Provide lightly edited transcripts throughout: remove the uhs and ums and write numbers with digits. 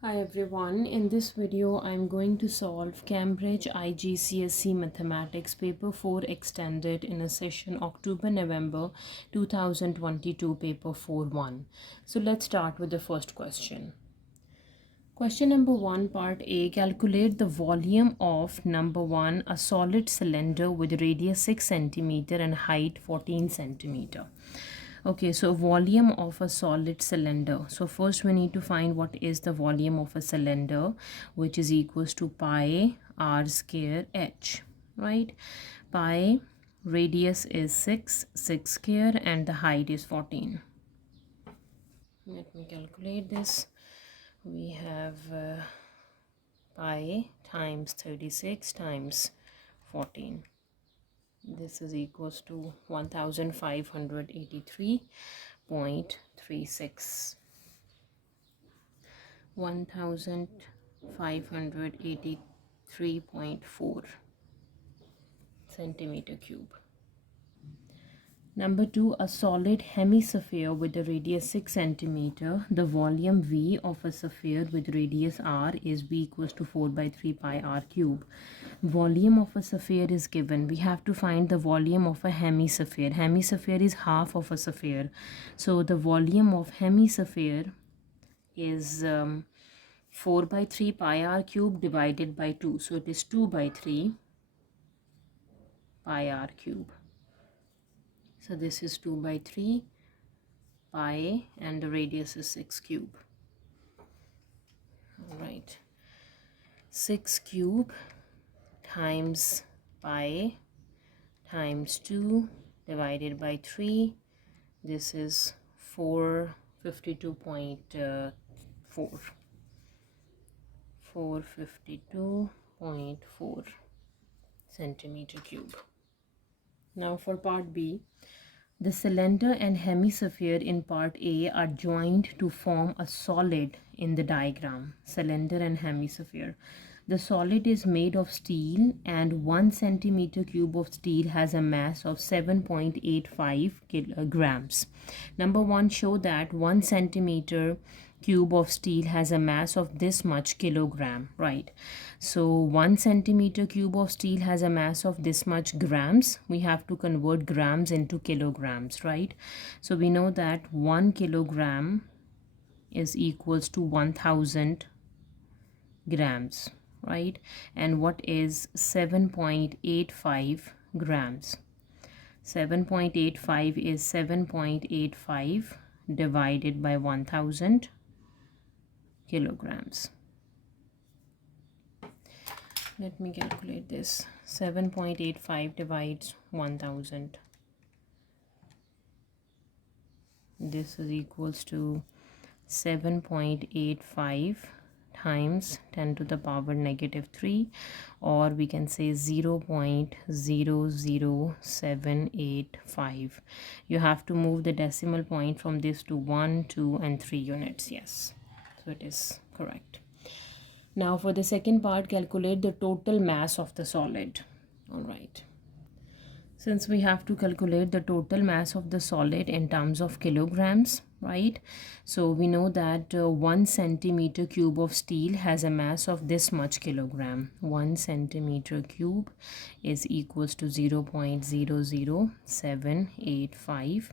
Hi everyone, in this video I'm going to solve Cambridge IGCSE Mathematics Paper 4 Extended in a session October-November 2022 Paper 4-1. So let's start with the first question. Question number 1, part A, calculate the volume of number 1, a solid cylinder with radius 6 centimeter and height 14 centimeter. Okay, so volume of a solid cylinder. So first we need to find what is the volume of a cylinder, which is equals to pi r square h, right? Pi, radius is 6 square, and the height is 14. Let me calculate this. We have pi times 36 times 14. This is equals to 1583.36. 1583.4 centimeter cube. Number 2, a solid hemisphere with a radius 6 centimeter. The volume V of a sphere with radius r is V equals to 4 by 3 pi r cube. Volume of a sphere is given. We have to find the volume of a hemisphere. Hemisphere is half of a sphere. So the volume of hemisphere is 4 by 3 pi r cube divided by 2. So it is 2 by 3 pi r cube. So this is 2 by 3 pi and the radius is 6 cube. Alright. 6 cube times pi times 2 divided by 3. This is 452.4. 452.4 centimeter cube. Now for part B, the cylinder and hemisphere in part A are joined to form a solid in the diagram. Cylinder and hemisphere. The solid is made of steel and 1 centimeter cube of steel has a mass of 7.85 kilograms. Number 1, show that 1 centimeter cube of steel has a mass of this much kilogram, right? So 1 centimeter cube of steel has a mass of this much grams. We have to convert grams into kilograms, right? So we know that 1 kilogram is equals to 1000 grams, right? And what is 7.85 grams? 7.85 is 7.85 divided by 1000 kilograms. Let me calculate this. 7.85 divides 1000. This is equals to 7.85 times 10 to the power negative 3, or we can say 0.00785. You have to move the decimal point from this to 1, 2 and 3 units. Yes, so it is correct. Now for the second part, calculate the total mass of the solid. All right. Since we have to calculate the total mass of the solid in terms of kilograms, right? So we know that 1 centimeter cube of steel has a mass of this much kilogram. 1 centimeter cube is equals to 0.00785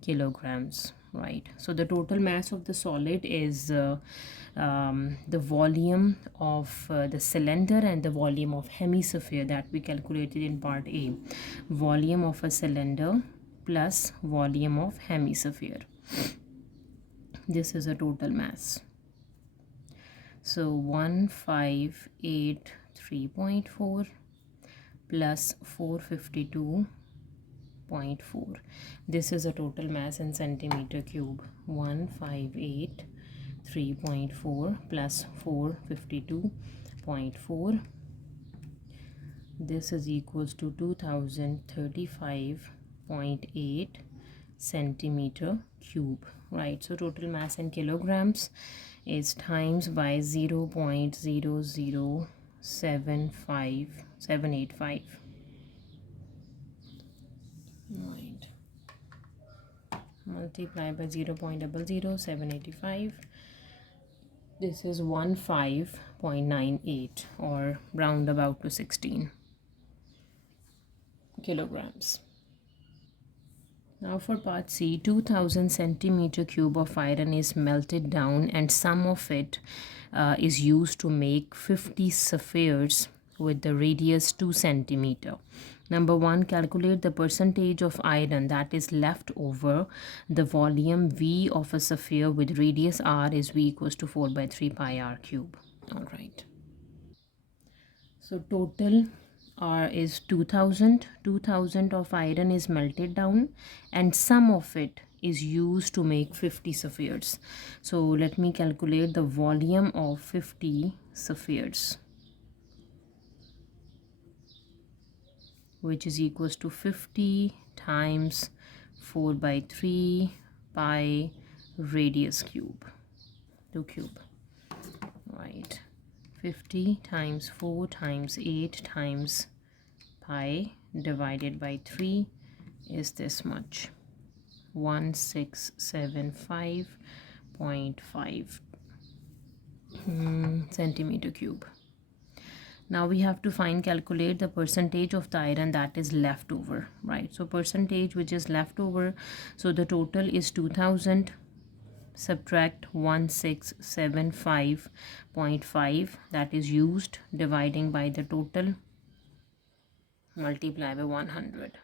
kilograms, right? So the total mass of the solid is the volume of the cylinder and the volume of hemisphere that we calculated in part A. Volume of a cylinder plus volume of hemisphere. This is a total mass. So 1583.4 plus 452.4. This is a total mass in centimeter cube. 1583.4 plus 452.4. This is equals to 2035.8 centimeter cube, right? So total mass in kilograms is times by 0.00785. Right, multiply by 0.00785. This is 15.98 or round about to 16 kilograms. Now for part C, 2000 centimeter cube of iron is melted down and some of it is used to make 50 spheres with the radius 2 centimeter. Number 1, calculate the percentage of iron that is left over the volume V of a sphere with radius R is V equals to 4 by 3 pi R cube. All right. So total R is 2000. 2000 of iron is melted down and some of it is used to make 50 spheres. So let me calculate the volume of 50 spheres, which is equals to 50 times 4 by 3 pi radius cube, 2 cube, right? 50 times 4 times 8 times pi divided by 3 is this much, 1675.5 centimeter cube. Now we have to calculate the percentage of the iron that is left over, right? So percentage which is left over, so the total is 2000, subtract 1675.5 that is used, dividing by the total, multiply by 100.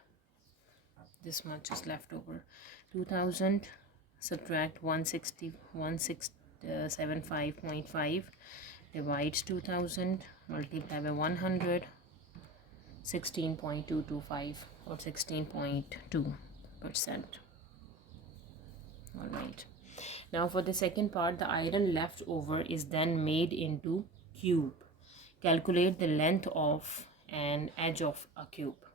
This much is left over. 2000 subtract 1675.5 divides 2000, multiply by 100, 16.225 or 16.2%. All right. Now for the second part, the iron left over is then made into cube. Calculate the length of an edge of a cube.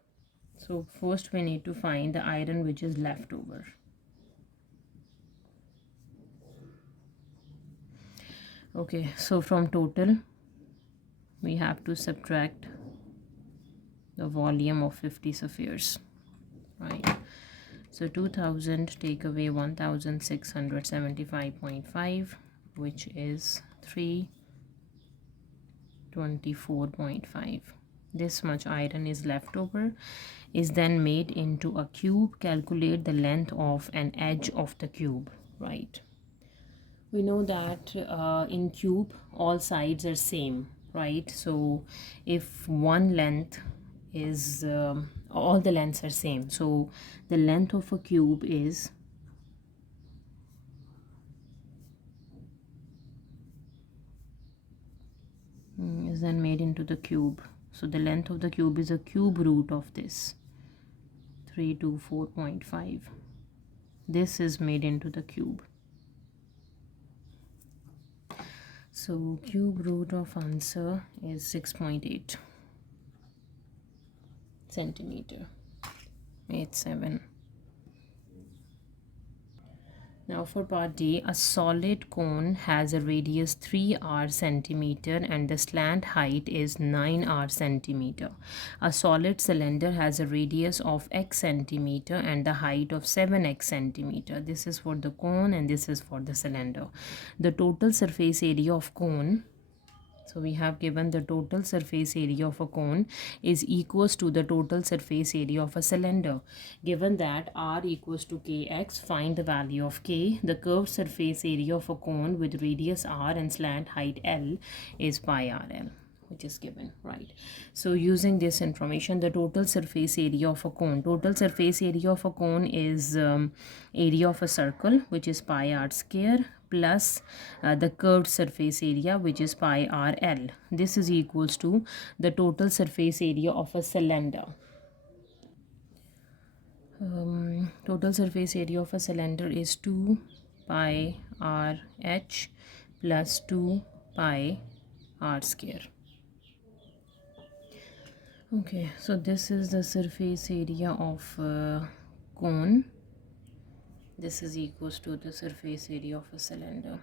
So first we need to find the iron which is left over. Okay, so from total we have to subtract the volume of 50 spheres, right? So 2000 take away 1675.5, which is 324.5. This much iron is left over, is then made into a cube. Calculate the length of an edge of the cube, right? We know that in cube all sides are same, right? So if one length is all the lengths are same, so the length of a cube is then made into the cube. So the length of the cube is a cube root of this 324.5. This is made into the cube. So cube root of answer is 6.8 centimeter, 87. Now for part D, a solid cone has a radius 3r centimeter and the slant height is 9r centimeter. A solid cylinder has a radius of x centimeter and the height of 7x centimeter. This is for the cone and this is for the cylinder. The total surface area of cone, so we have given the total surface area of a cone is equals to the total surface area of a cylinder. Given that r equals to kx, find the value of k. The curved surface area of a cone with radius r and slant height l is pi rl, which is given, right? So using this information, the total surface area of a cone, total surface area of a cone is area of a circle, which is pi r square, plus the curved surface area, which is pi rl. This is equals to the total surface area of a cylinder. Total surface area of a cylinder is 2 pi r h plus 2 pi r square. Okay, so this is the surface area of cone. This is equals to the surface area of a cylinder,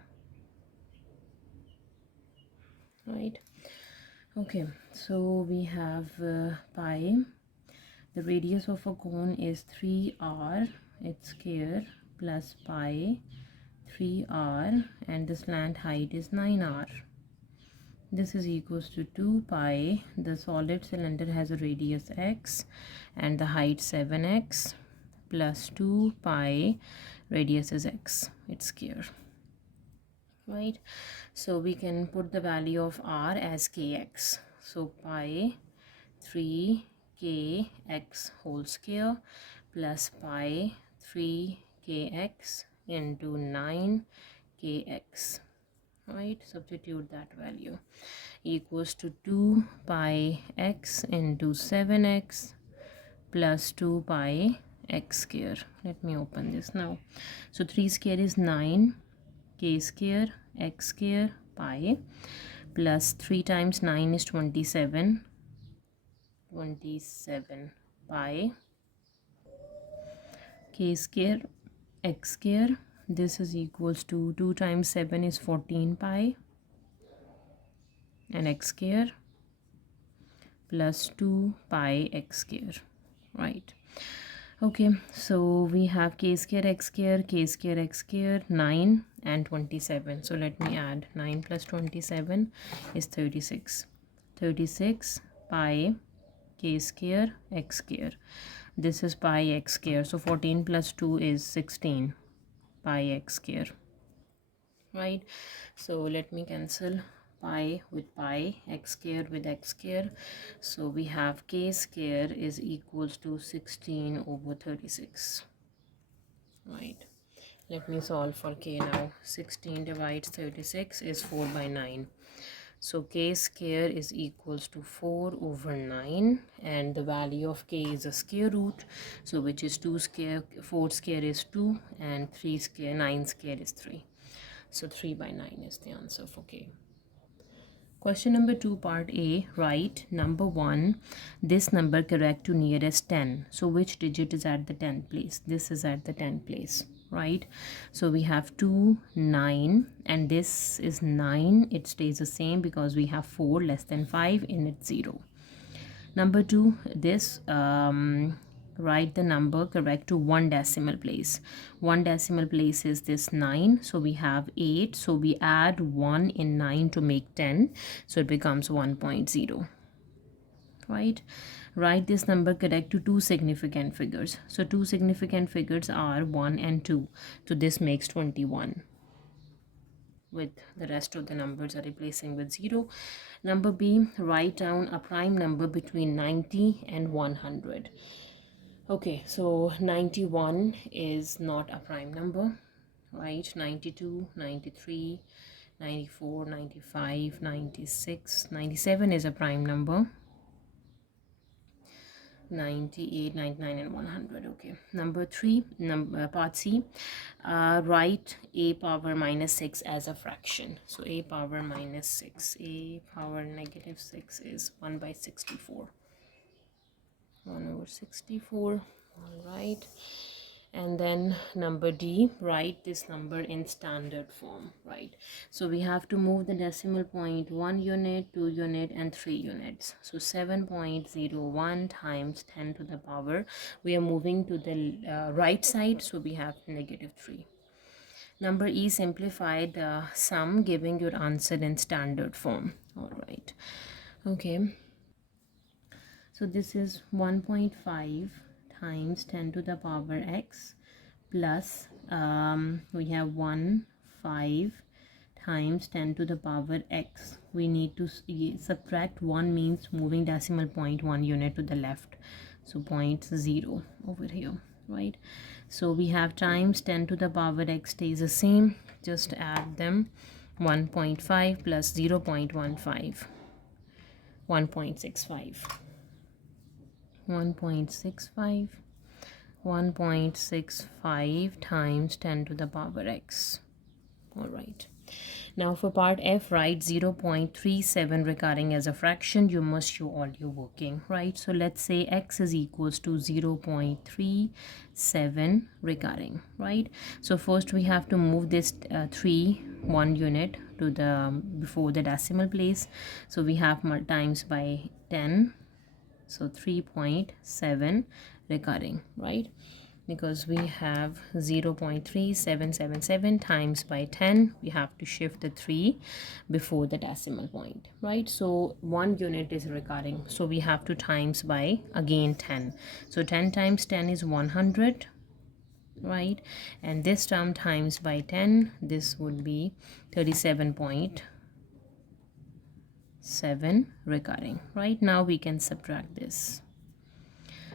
right? Okay, so we have pi. The radius of a cone is 3r its square plus pi 3r, and the slant height is 9r. This is equals to 2 pi. The solid cylinder has a radius x and the height 7x, plus 2 pi, radius is x, it's square, right? So we can put the value of r as kx. So pi 3kx whole square plus pi 3kx into 9kx, right? Substitute that value, equals to 2 pi x into 7x plus 2 pi x square. Let me open this now. So 3 square is 9, k square, x square, pi, plus 3 times 9 is 27 pi, k square, x square. This is equals to 2 times 7 is 14 pi, and x square, plus 2 pi x square, right? Okay, so we have k square, x square, k square, x square, 9 and 27. So let me add 9 plus 27 is 36. 36 pi k square, x square. This is pi x square. So 14 plus 2 is 16 pi x square, right? So let me cancel pi with pi, x square with x square. So we have k square is equals to 16 over 36, right? Let me solve for k now. 16 divides 36 is 4 by 9. So k square is equals to 4 over 9, and the value of k is a square root, so which is 2 square, 4 square is 2, and 3 square, 9 square is 3. So 3 by 9 is the answer for k. Question number 2, part A, write number 1, this number correct to nearest 10. So which digit is at the 10th place? This is at the 10th place, right? So we have 2, 9, and this is 9. It stays the same because we have 4 less than 5 and it's 0. Number 2, this write the number correct to 1 decimal place. 1 decimal place is this 9, so we have 8, so we add 1 in 9 to make 10, so it becomes 1.0, right? Write this number correct to 2 significant figures. So 2 significant figures are 1 and 2, so this makes 21, with the rest of the numbers are replacing with 0. Number B, write down a prime number between 90 and 100. Okay, so 91 is not a prime number, right? 92, 93, 94, 95, 96, 97 is a prime number. 98, 99 and 100. Okay, number 3, part C, write a power minus 6 as a fraction. So a power minus 6, a power negative 6 is 1 by 64, 1 over 64. All right, and then number D, write this number in standard form, right? So we have to move the decimal point 1 unit, 2 unit and 3 units. So 7.01 times 10 to the power, we are moving to the right side, so we have negative 3. Number E, simplify the sum giving your answer in standard form. All right, okay, so this is 1.5 times 10 to the power x plus we have 5 times 10 to the power x. We need to subtract 1, means moving decimal point 1 unit to the left, so 0.0 over here, right? So we have times 10 to the power x stays the same, just add them. 1.5 plus 0.15, 1.65, 1.65, 1.65 times 10 to the power x. All right, now for part F, write 0.37 recurring as a fraction. You must show all your working, right? So let's say x is equals to 0.37 recurring, right? So first we have to move this 1 unit to the before the decimal place, so we have times by 10, so 3.7 recurring, right? because we have 0.3777 times by 10. We have to shift the 3 before the decimal point, right? So 1 unit is recurring, so we have to times by again 10. So 10 times 10 is 100, right? And this term times by 10, this would be 37.7 recurring. Right now we can subtract this.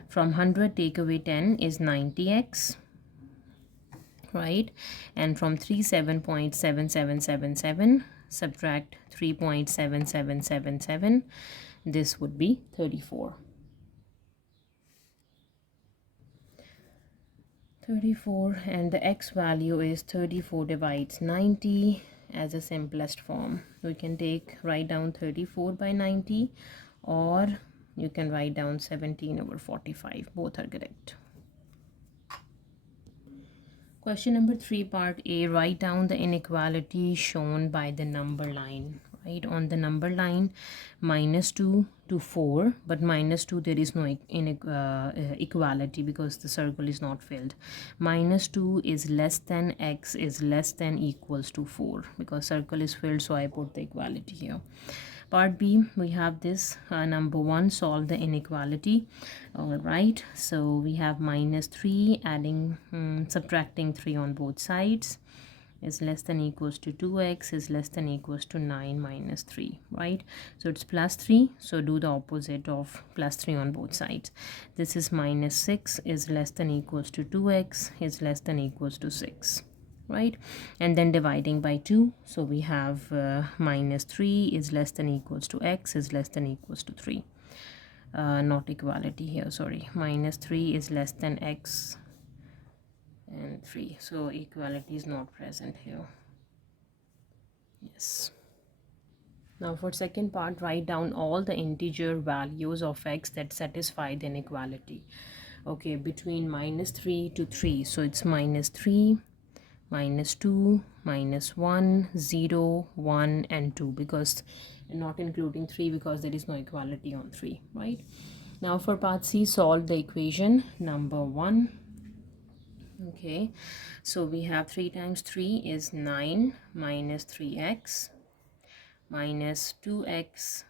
From 100 take away 10 is 90x, right? And from 37.7777 subtract 3.7777, this would be 34. 34, and the x value is 34 divides 90 as a simplest form. We can write down 34 by 90, or you can write down 17/45. Both are correct. Question number 3, part A. Write down the inequality shown by the number line. Right, on the number line, -2 to 4, but -2 there is no equality because the circle is not filled. -2 is less than x is less than equals to 4 because circle is filled, so I put the equality here. Part B, we have this number 1, solve the inequality. All right, so we have -3 adding subtracting 3 on both sides is less than equals to 2x is less than equals to 9 minus 3, right? So it's +3, so do the opposite of +3 on both sides. This is -6 is less than equals to 2x is less than equals to 6, right? And then dividing by 2, so we have -3 is less than equals to x is less than equals to 3. Not equality here, sorry. -3 is less than x and 3, so equality is not present here. Yes. Now for second part, write down all the integer values of x that satisfy the inequality. Okay, between -3 to 3, so it's -3, -2, -1, 0, 1 and 2, because not including 3 because there is no equality on 3, right? Now for part C, solve the equation number 1. Okay, so we have 3 times 3 is 9 minus 3x minus 2x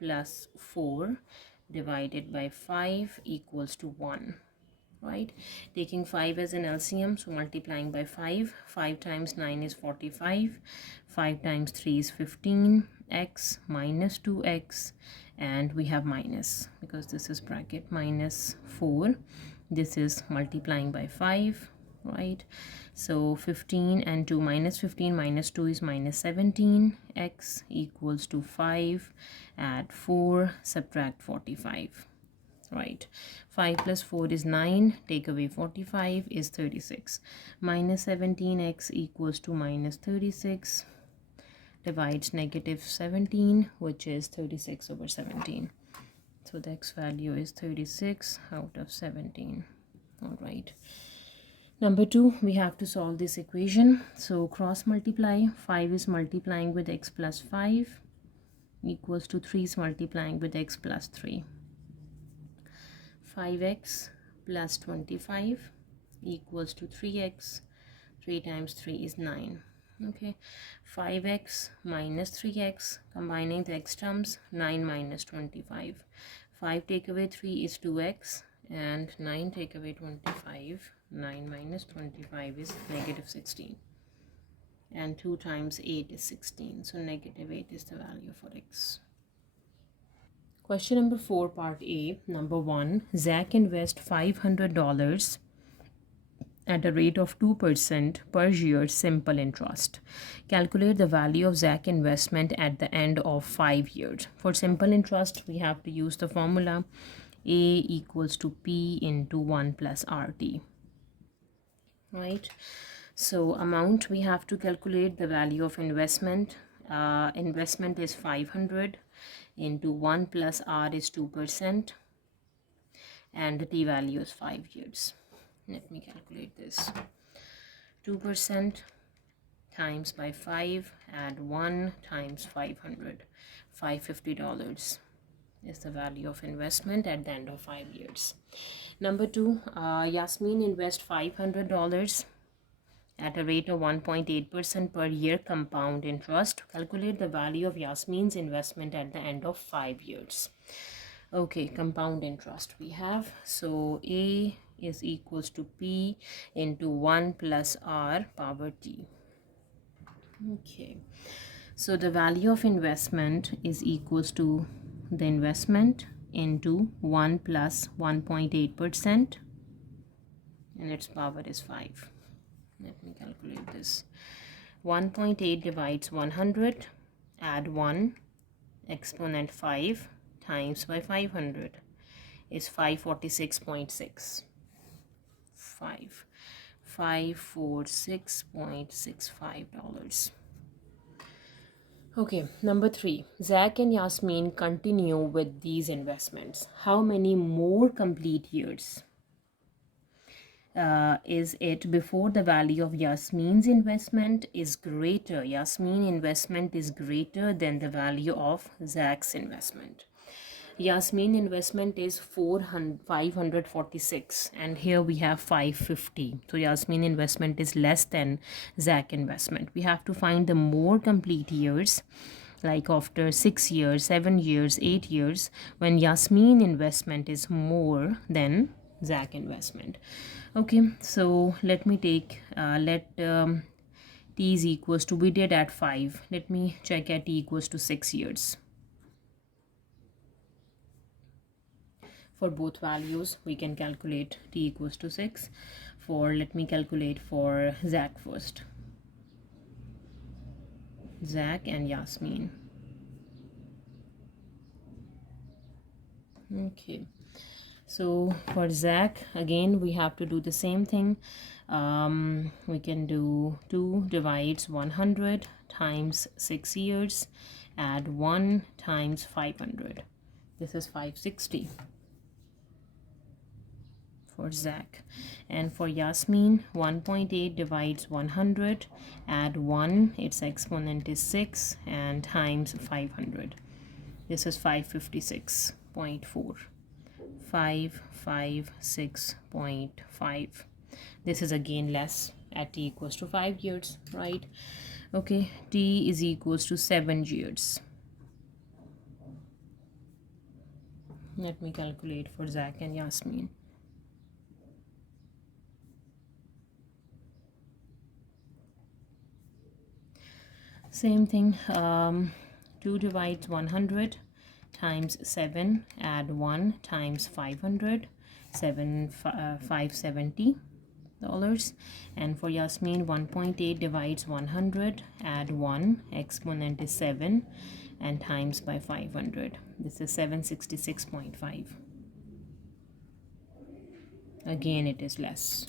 plus 4 divided by 5 equals to 1, right? Taking 5 as an LCM, so multiplying by 5. 5 times 9 is 45. 5 times 3 is 15. X minus 2x, and we have minus because this is bracket minus 4. This is multiplying by 5, right? So 15 and 2 minus 15 minus 2 is -17. X equals to 5. Add 4, subtract 45, right? 5 plus 4 is 9, take away 45 is 36. -17x equals to -36 divides -17, which is 36/17. So the x value is 36 out of 17. All right. Number 2, we have to solve this equation. So cross multiply. 5 is multiplying with x plus 5 equals to 3 is multiplying with x plus 3. 5x plus 25 equals to 3x. 3 times 3 is 9. Okay, 5x minus 3x, combining the x terms, 9 minus 25. 5 take away 3 is 2x, and 9 take away 25. 9 minus 25 is -16. And 2 times 8 is 16. So -8 is the value for x. Question number 4, part A. Number 1, Zach invests $500 at a rate of 2% per year simple interest. Calculate the value of Zach investment at the end of 5 years. For simple interest, we have to use the formula A equals to P into 1 plus RT. Right? So amount, we have to calculate the value of investment. Investment is 500 into 1 plus R is 2%, and the T value is 5 years. Let me calculate this. 2% times by 5, add 1 times 500, $550. is the value of investment at the end of 5 years. Number 2, Yasmin invests $500 at a rate of 1.8% per year compound interest. Calculate the value of Yasmin's investment at the end of 5 years. Okay, compound interest we have. So A is equals to P into 1 plus R power T. Okay, so the value of investment is equals to the investment into 1 plus 1.8%, and its power is 5. Let me calculate this. 1.8 divides 100, add 1, exponent 5 times by 500 is 546.6. 546.65 dollars. Okay, number 3, Zach and Yasmin continue with these investments. How many more complete years is it before the value of Yasmin's investment is greater? Yasmin investment is greater than the value of Zach's investment. Yasmin investment is 546 and here we have 550. So Yasmin investment is less than Zach investment. We have to find the more complete years, like after 6 years, 7 years, 8 years, when Yasmin investment is more than Zach investment. Okay, so let me take t is equals to, we did at 5. Let me check at t equals to 6 years. For both values we can calculate t equals to 6. Let me calculate for Zach first. Zach and Yasmin. Okay, so for Zach again we have to do the same thing. We can do 2 divides 100 times 6 years, add 1 times 500. This is 560 for Zach. And for Yasmin, 1.8 divides 100, add 1, its exponent is 6, and times 500. This is 556.4. 556.5. This is again less at t equals to 5 years, right? Okay, t is equals to 7 years. Let me calculate for Zach and Yasmin. Same thing, 2 divides 100 times 7, add 1 times 500, 570 dollars. And for Yasmin, 1.8 divides 100, add 1, exponent is 7, and times by 500. This is 766.5. Again it is less.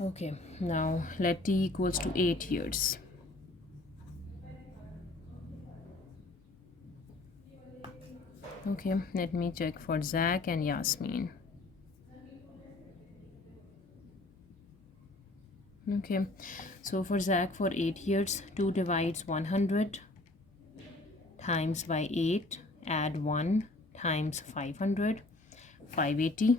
Okay, now let t equals to 8 years. Okay, let me check for Zach and Yasmin. Okay, so for Zach, for 8 years, 2 divides 100 times by 8, add 1 times 500, 580.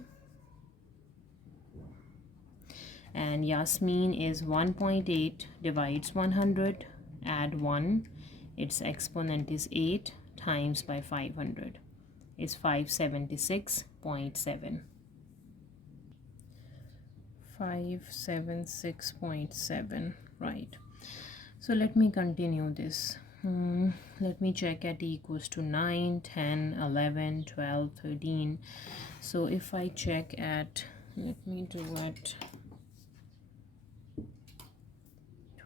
And Yasmin is 1.8 divides 100, add 1, its exponent is 8, times by 500 is 576.7. 576.7, right? So let me continue this. Let me check at t equals to 9, 10, 11, 12, 13. So if I check at, let me do it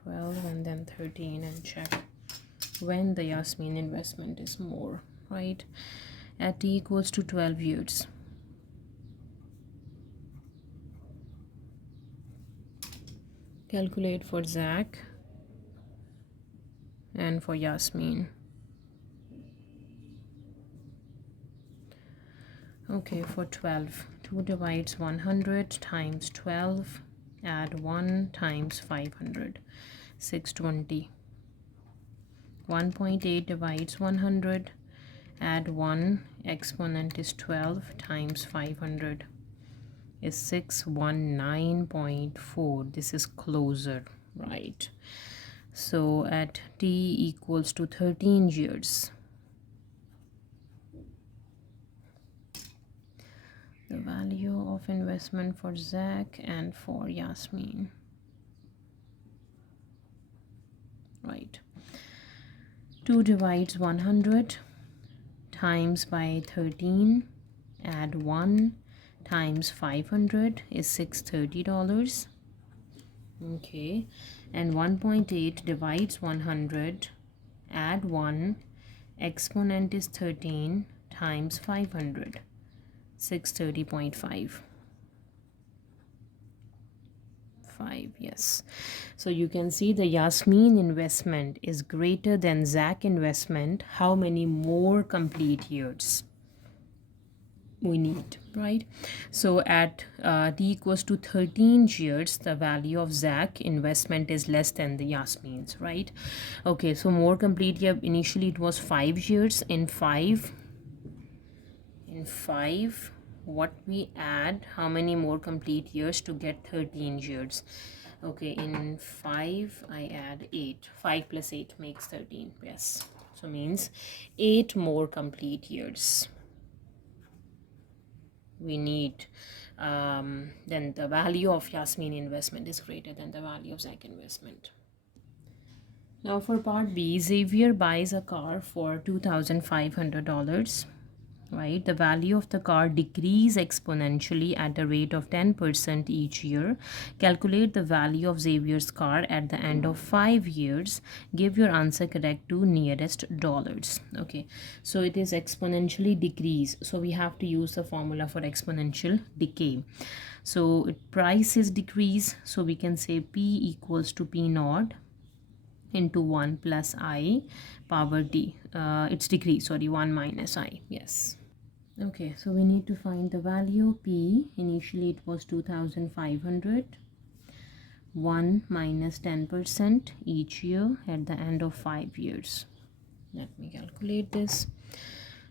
12 and then 13 and check when the Yasmin investment is more, right? At t equals to 12 years. Calculate for Zach and for Yasmin. Okay, for 12, 2 divides 100 times 12, add 1 times 500, 620. 1.8 divides 100, add 1, exponent is 12 times 500 is 619.4. This is closer, right? So at t equals to 13 years, the value of investment for Zach and for Yasmin, right? 2 divides 100 times by 13, add 1 times 500 is $630. Okay, and 1.8 divides 100, add 1, exponent is 13 times 500, 630.5. Yes, so you can see the Yasmin investment is greater than Zach investment. How many more complete years we need, right? So at t equals to 13 years, the value of Zach investment is less than the Yasmin's, right? Okay, so more complete year, initially it was 5 years. In five, what we add, how many more complete years to get 13 years? Okay, in 5 I add 8. 5 plus 8 makes 13. Yes, so means 8 more complete years we need. Then the value of Yasmin investment is greater than the value of Zach investment. Now for part B, Xavier buys a car for $2,500. Right, the value of the car decrease exponentially at a rate of 10% each year. Calculate the value of Xavier's car at the end of 5 years. Give your answer correct to nearest dollars. Okay, so it is exponentially decrease, so we have to use the formula for exponential decay. So price is decrease, so we can say P equals to P naught into 1 plus I power d. It's decrease, sorry, 1 minus I. Yes. Okay, so we need to find the value P. Initially it was 2,500. 1 minus 10% each year at the end of 5 years. Let me calculate this.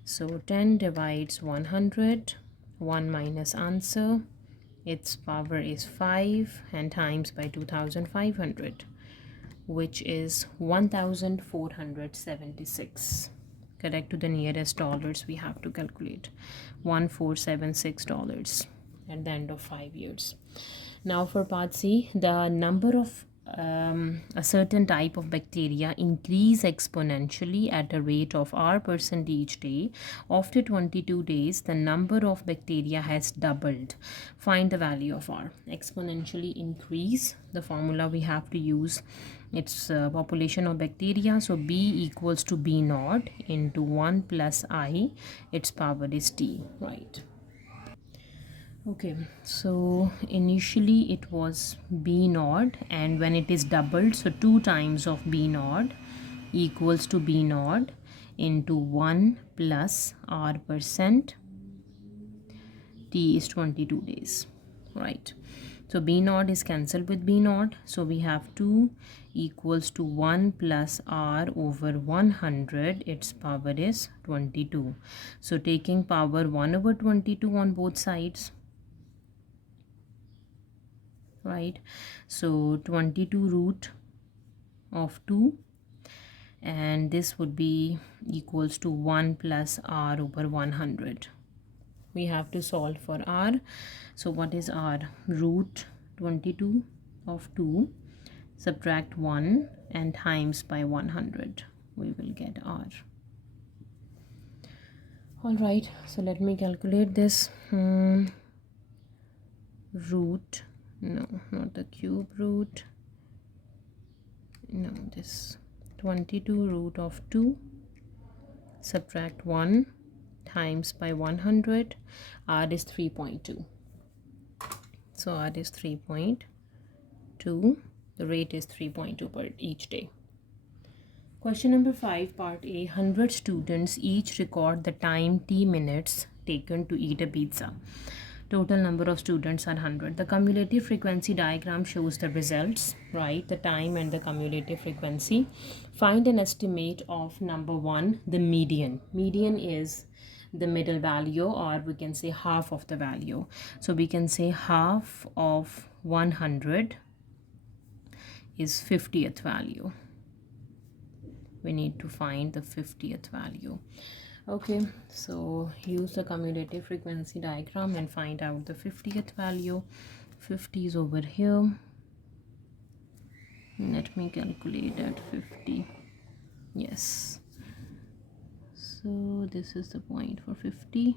So 10 divides 100. 1 minus answer. Its power is 5 and times by 2,500, which is 1,476. Correct to the nearest dollars, we have to calculate $1,476 at the end of 5 years. Now for part C, the number of a certain type of bacteria increase exponentially at a rate of R% each day. After 22 days, the number of bacteria has doubled. Find the value of R. Exponentially increase, the formula we have to use, it's population of bacteria, so B equals to B naught into 1 plus I, its power is T, right? Okay, so initially it was B naught, and when it is doubled, so 2 times of B naught equals to B naught into 1 plus R%. T is 22 days, right? So B naught is cancelled with B naught, so we have 2 equals to 1 plus R over 100, its power is 22. So taking power 1 over 22 on both sides, right? So 22 root of 2, and this would be equals to 1 plus R over 100. We have to solve for R. So what is R? Root 22 of 2, subtract 1 and times by 100. We will get R. All right, so let me calculate this. Root, no, not the cube root. No, this 22 root of 2, subtract 1 times by 100. R is 3.2. So R is 3.2. The rate is 3.2 per each day. Question number 5, part A. 100 students each record the time T minutes taken to eat a pizza. Total number of students are 100. The cumulative frequency diagram shows the results, right? The time and the cumulative frequency. Find an estimate of number 1, the median. Median is the middle value, or we can say half of the value. So we can say half of 100 is 50th value. We need to find the 50th value. Okay, so use the cumulative frequency diagram and find out the 50th value. 50 is over here. Let me calculate at 50. Yes, so this is the point for 50.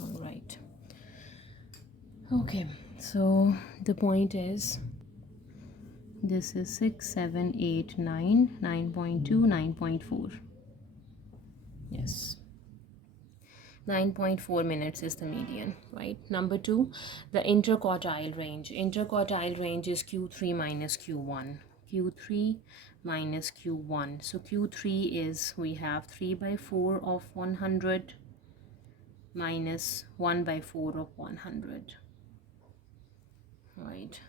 All right. Okay, so the point is, this is 6, 7, 8, 9, 9.2, 9.4. Yes, 9.4 minutes is the median, right? Number 2, the interquartile range. Interquartile range is Q3 minus Q1. Q3 minus Q1. So Q3 is, we have 3 by 4 of 100 minus 1 by 4 of 100, right?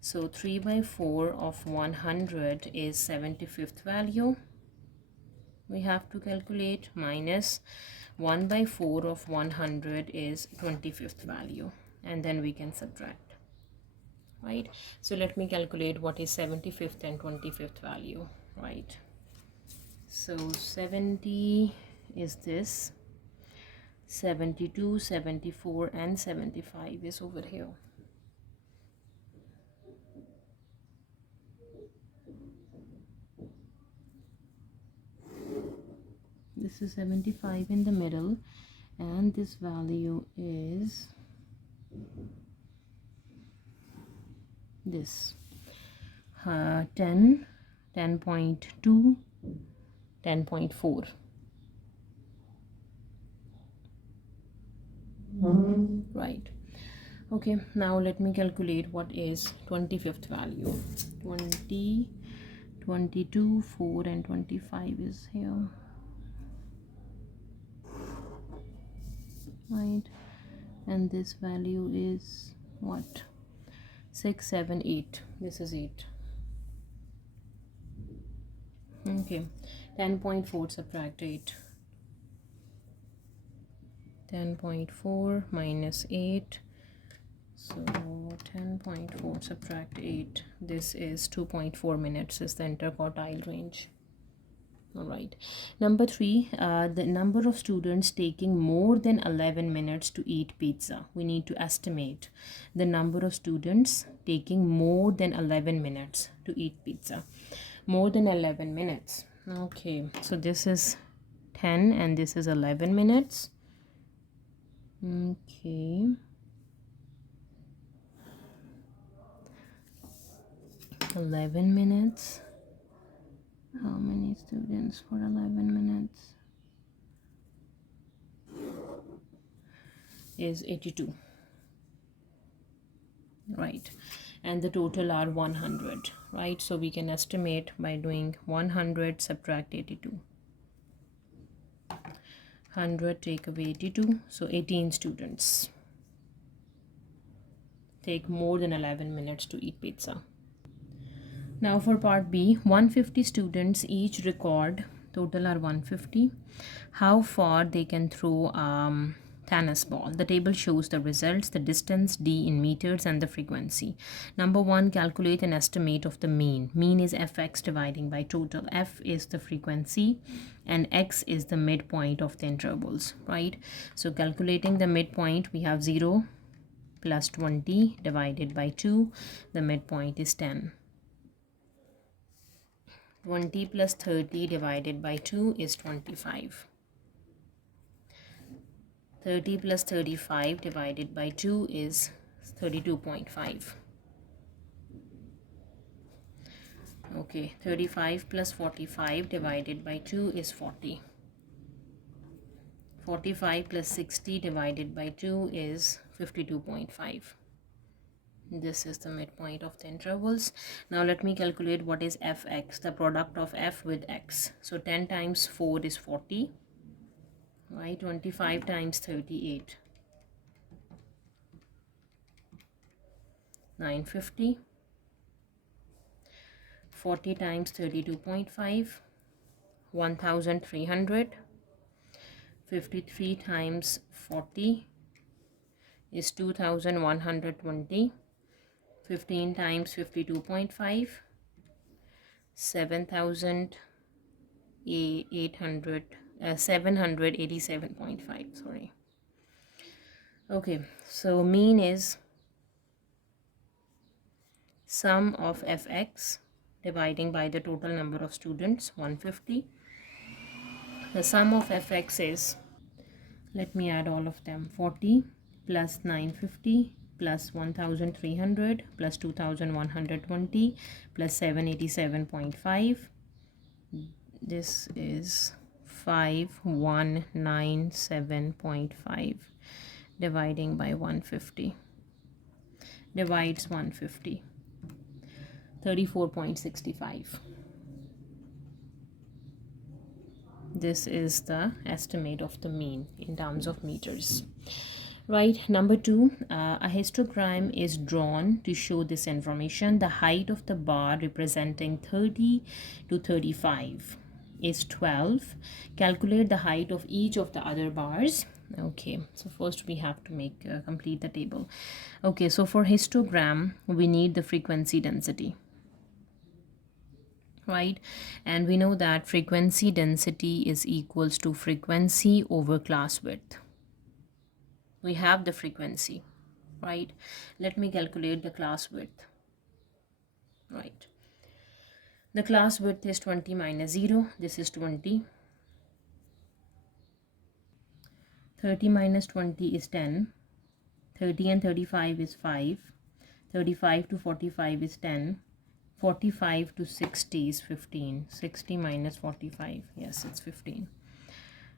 So 3 by 4 of 100 is 75th value. We have to calculate, minus 1 by 4 of 100 is 25th value, and then we can subtract, right? So let me calculate what is 75th and 25th value, right? So 70 is this, 72, 74 and 75 is over here. This is 75 in the middle, and this value is this 10, 10.2, 10.4. Right. Okay, now let me calculate what is 25th value. 20, 22, 4 and 25 is here, right? And this value is what? 6, 7, 8. This is 8. Okay, 10.4 subtract 8. 10.4 minus 8. So 10.4 subtract 8. This is 2.4 minutes is the interquartile range. All right. Number 3, the number of students taking more than 11 minutes to eat pizza. We need to estimate the number of students taking more than 11 minutes to eat pizza. More than 11 minutes. Okay, so this is 10 and this is 11 minutes. Okay. 11 minutes. How many students for 11 minutes? Is 82. Right. And the total are 100. Right. So we can estimate by doing 100 subtract 82. 100 take away 82. So 18 students take more than 11 minutes to eat pizza. Now for part B, 150 students each record, total are 150, how far they can throw tennis ball. The table shows the results, the distance d in meters and the frequency. Number 1, calculate an estimate of the mean. Mean is fx dividing by total. F is the frequency and x is the midpoint of the intervals, right? So calculating the midpoint, we have 0 plus 20 divided by 2. The midpoint is 10. 20 plus 30 divided by 2 is 25. 30 plus 35 divided by 2 is 32.5. Okay, 35 plus 45 divided by 2 is 40. 45 plus 60 divided by 2 is 52.5. This is the midpoint of the intervals. Now let me calculate what is fx, the product of f with x. So 10 times 4 is 40, right? 25 times 38, 950. 40 times 32.5, 1300. 53 times 40 is 2120. 15 times 52.5, 7800, 787.5, sorry. Okay, so mean is sum of fx dividing by the total number of students, 150. The sum of fx is, let me add all of them, 40 plus 950 plus 1300 plus 2120 plus 787.5. This is 5197.5 dividing by 150, divides 150, 34.65. This is the estimate of the mean in terms of meters. Right, number 2, a histogram is drawn to show this information. The height of the bar representing 30 to 35 is 12. Calculate the height of each of the other bars. Okay, so first we have to make complete the table. Okay, so for histogram we need the frequency density, right? And we know that frequency density is equals to frequency over class width. We have the frequency, right? Let me calculate the class width, right? The class width is 20 minus 0. This is 20. 30 minus 20 is 10. 30 and 35 is 5. 35 to 45 is 10. 45 to 60 is 15. 60 minus 45, yes, it's 15.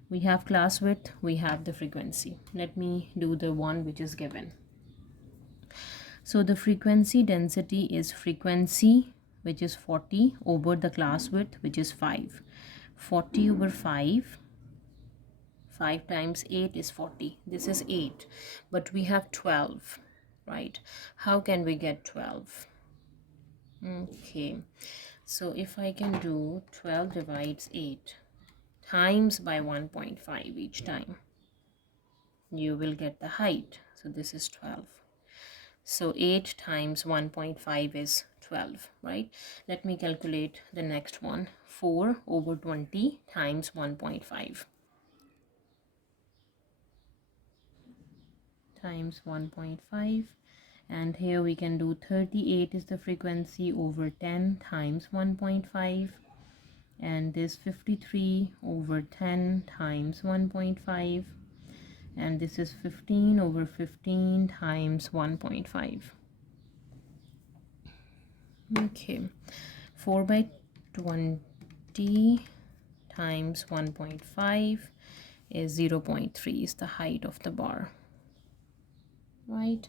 We have class width, we have the frequency. Let me do the one which is given. So the frequency density is frequency, which is 40, over the class width, which is 5. 40 over 5. 5 times 8 is 40. This is 8. But we have 12, right? How can we get 12? Okay. So if I can do 12 divides 8 times by 1.5 each time, you will get the height. So this is 12. So 8 times 1.5 is 12, right? Let me calculate the next one. 4 over 20 times 1.5 times 1.5. And here we can do 38 is the frequency over 10 times 1.5. And this 53 over 10 times 1.5. And this is 15 over 15 times 1.5. Okay, 4 by 20 times 1.5 is 0.3 is the height of the bar, right?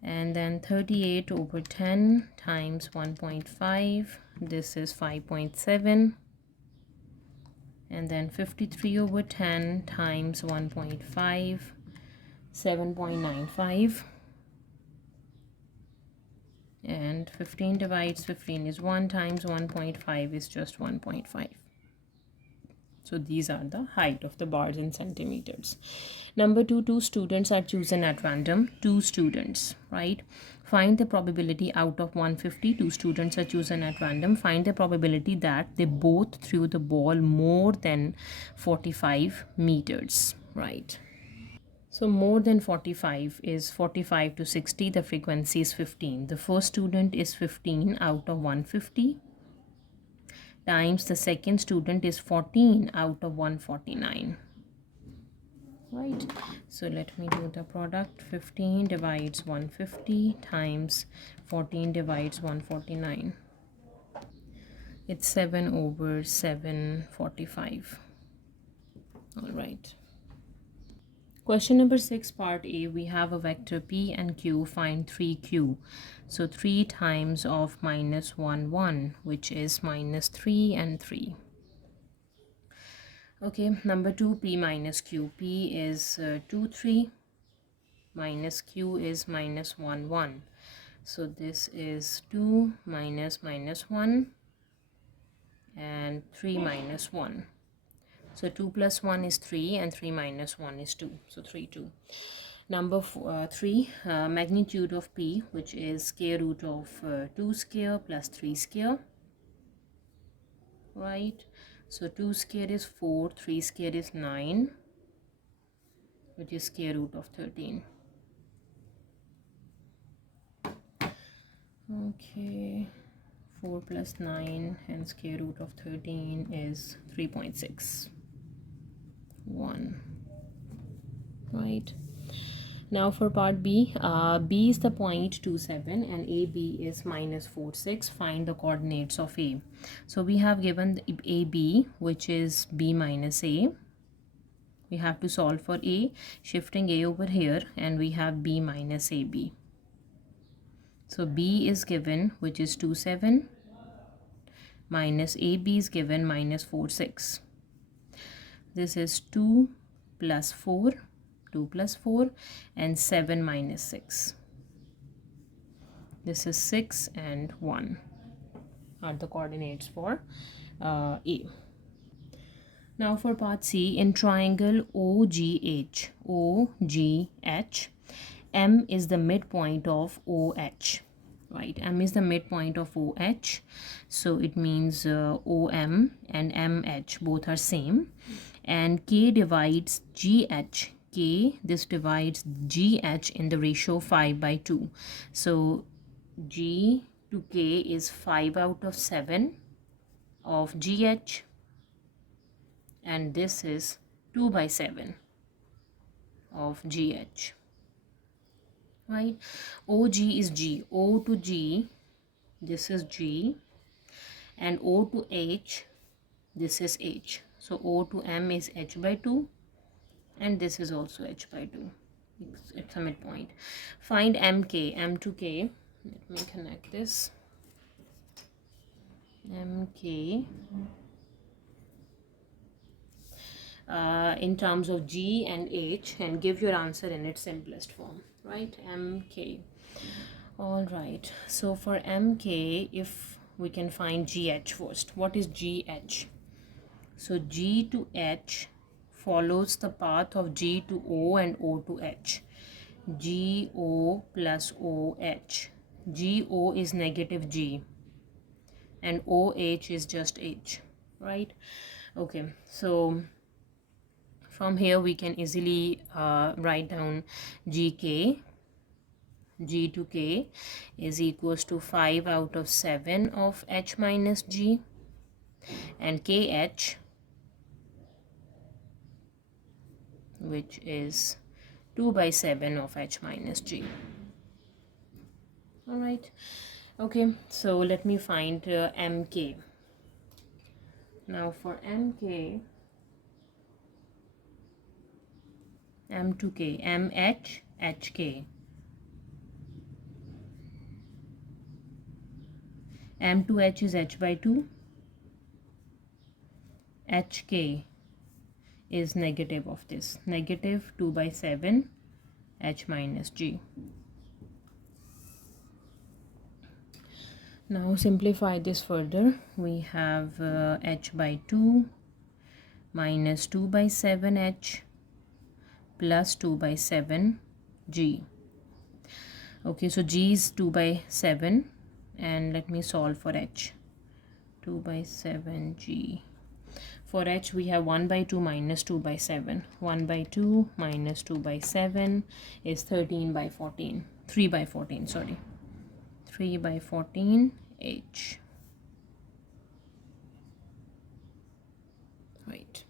And then 38 over 10 times 1.5, this is 5.7. And then 53 over 10 times 1.5, 7.95. And 15 divides 15 is 1 times 1.5 is just 1.5. So these are the height of the bars in centimeters. Number 2, 2 students are chosen at random. 2 students, right? Find the probability out of 150. 2 students are chosen at random. Find the probability that they both threw the ball more than 45 meters, right? So more than 45 is 45 to 60. The frequency is 15. The first student is 15 out of 150 times the second student is 14 out of 149, right? So let me do the product. 15 divides 150 times 14 divides 149. It's 7 over 745. All right. Question number 6, part A, we have a vector P and Q, find 3Q. So 3 times of minus 1, 1, which is minus 3 and 3. Okay, number 2, p minus q. P is 2, 3, minus q is minus 1, 1. So this is 2 minus 1 and 3 minus 1. So 2 plus 1 is 3 and 3 minus 1 is 2. So 3, 2. Number 3, magnitude of p, which is square root of 2 square plus 3 square. Right? So 2 square is 4, 3 square is 9, which is square root of 13. Okay, 4 plus 9 and square root of 13 is 3.6. 1. Right? Now for part B, B is the point 27 and AB is minus 4, 6. Find the coordinates of A. So we have given AB, which is B minus A. We have to solve for A, shifting A over here, and we have B minus AB. So B is given, which is 2, 7, minus AB is given minus 4, 6. This is 2 plus 4, 2 plus 4, and 7 minus 6. This is 6 and 1 are the coordinates for A. Now for part C, in triangle OGH, M is the midpoint of OH. Right, M is the midpoint of OH, so it means OM and MH both are same, and K divides GH. This divides GH in the ratio 5 by 2. So G to K is 5 out of 7 of GH, and this is 2 by 7 of GH. Right? OG is G. O to G, this is G, and O to H, this is H. So O to M is H by 2, and this is also H by 2. It's a midpoint. Find MK. M to K. Let me connect this. MK. In terms of G and H, and give your answer in its simplest form. Right? MK. All right. So for MK, if we can find GH first. What is GH? So G to H follows the path of G to O and O to H. GO plus OH. GO is negative G and OH is just H. Right? Okay. So from here we can easily write down GK. G to K is equals to 5 out of 7 of H minus G, and KH, which is 2 by 7 of H minus G. All right. Okay, so let me find MK. Now for MK, M to K, MH, HK. M to H is H by 2. HK is negative of this. Negative 2 by 7 H minus G. Now simplify this further. We have H by 2 minus 2 by 7 H plus 2 by 7 G. Okay, so G is 2 by 7, and let me solve for H. 2 by 7 G. For H we have 1 by 2 minus 2 by 7. 1 by 2 minus 2 by 7 is 13 by 14. 3 by 14, sorry. 3 by 14 H. Right.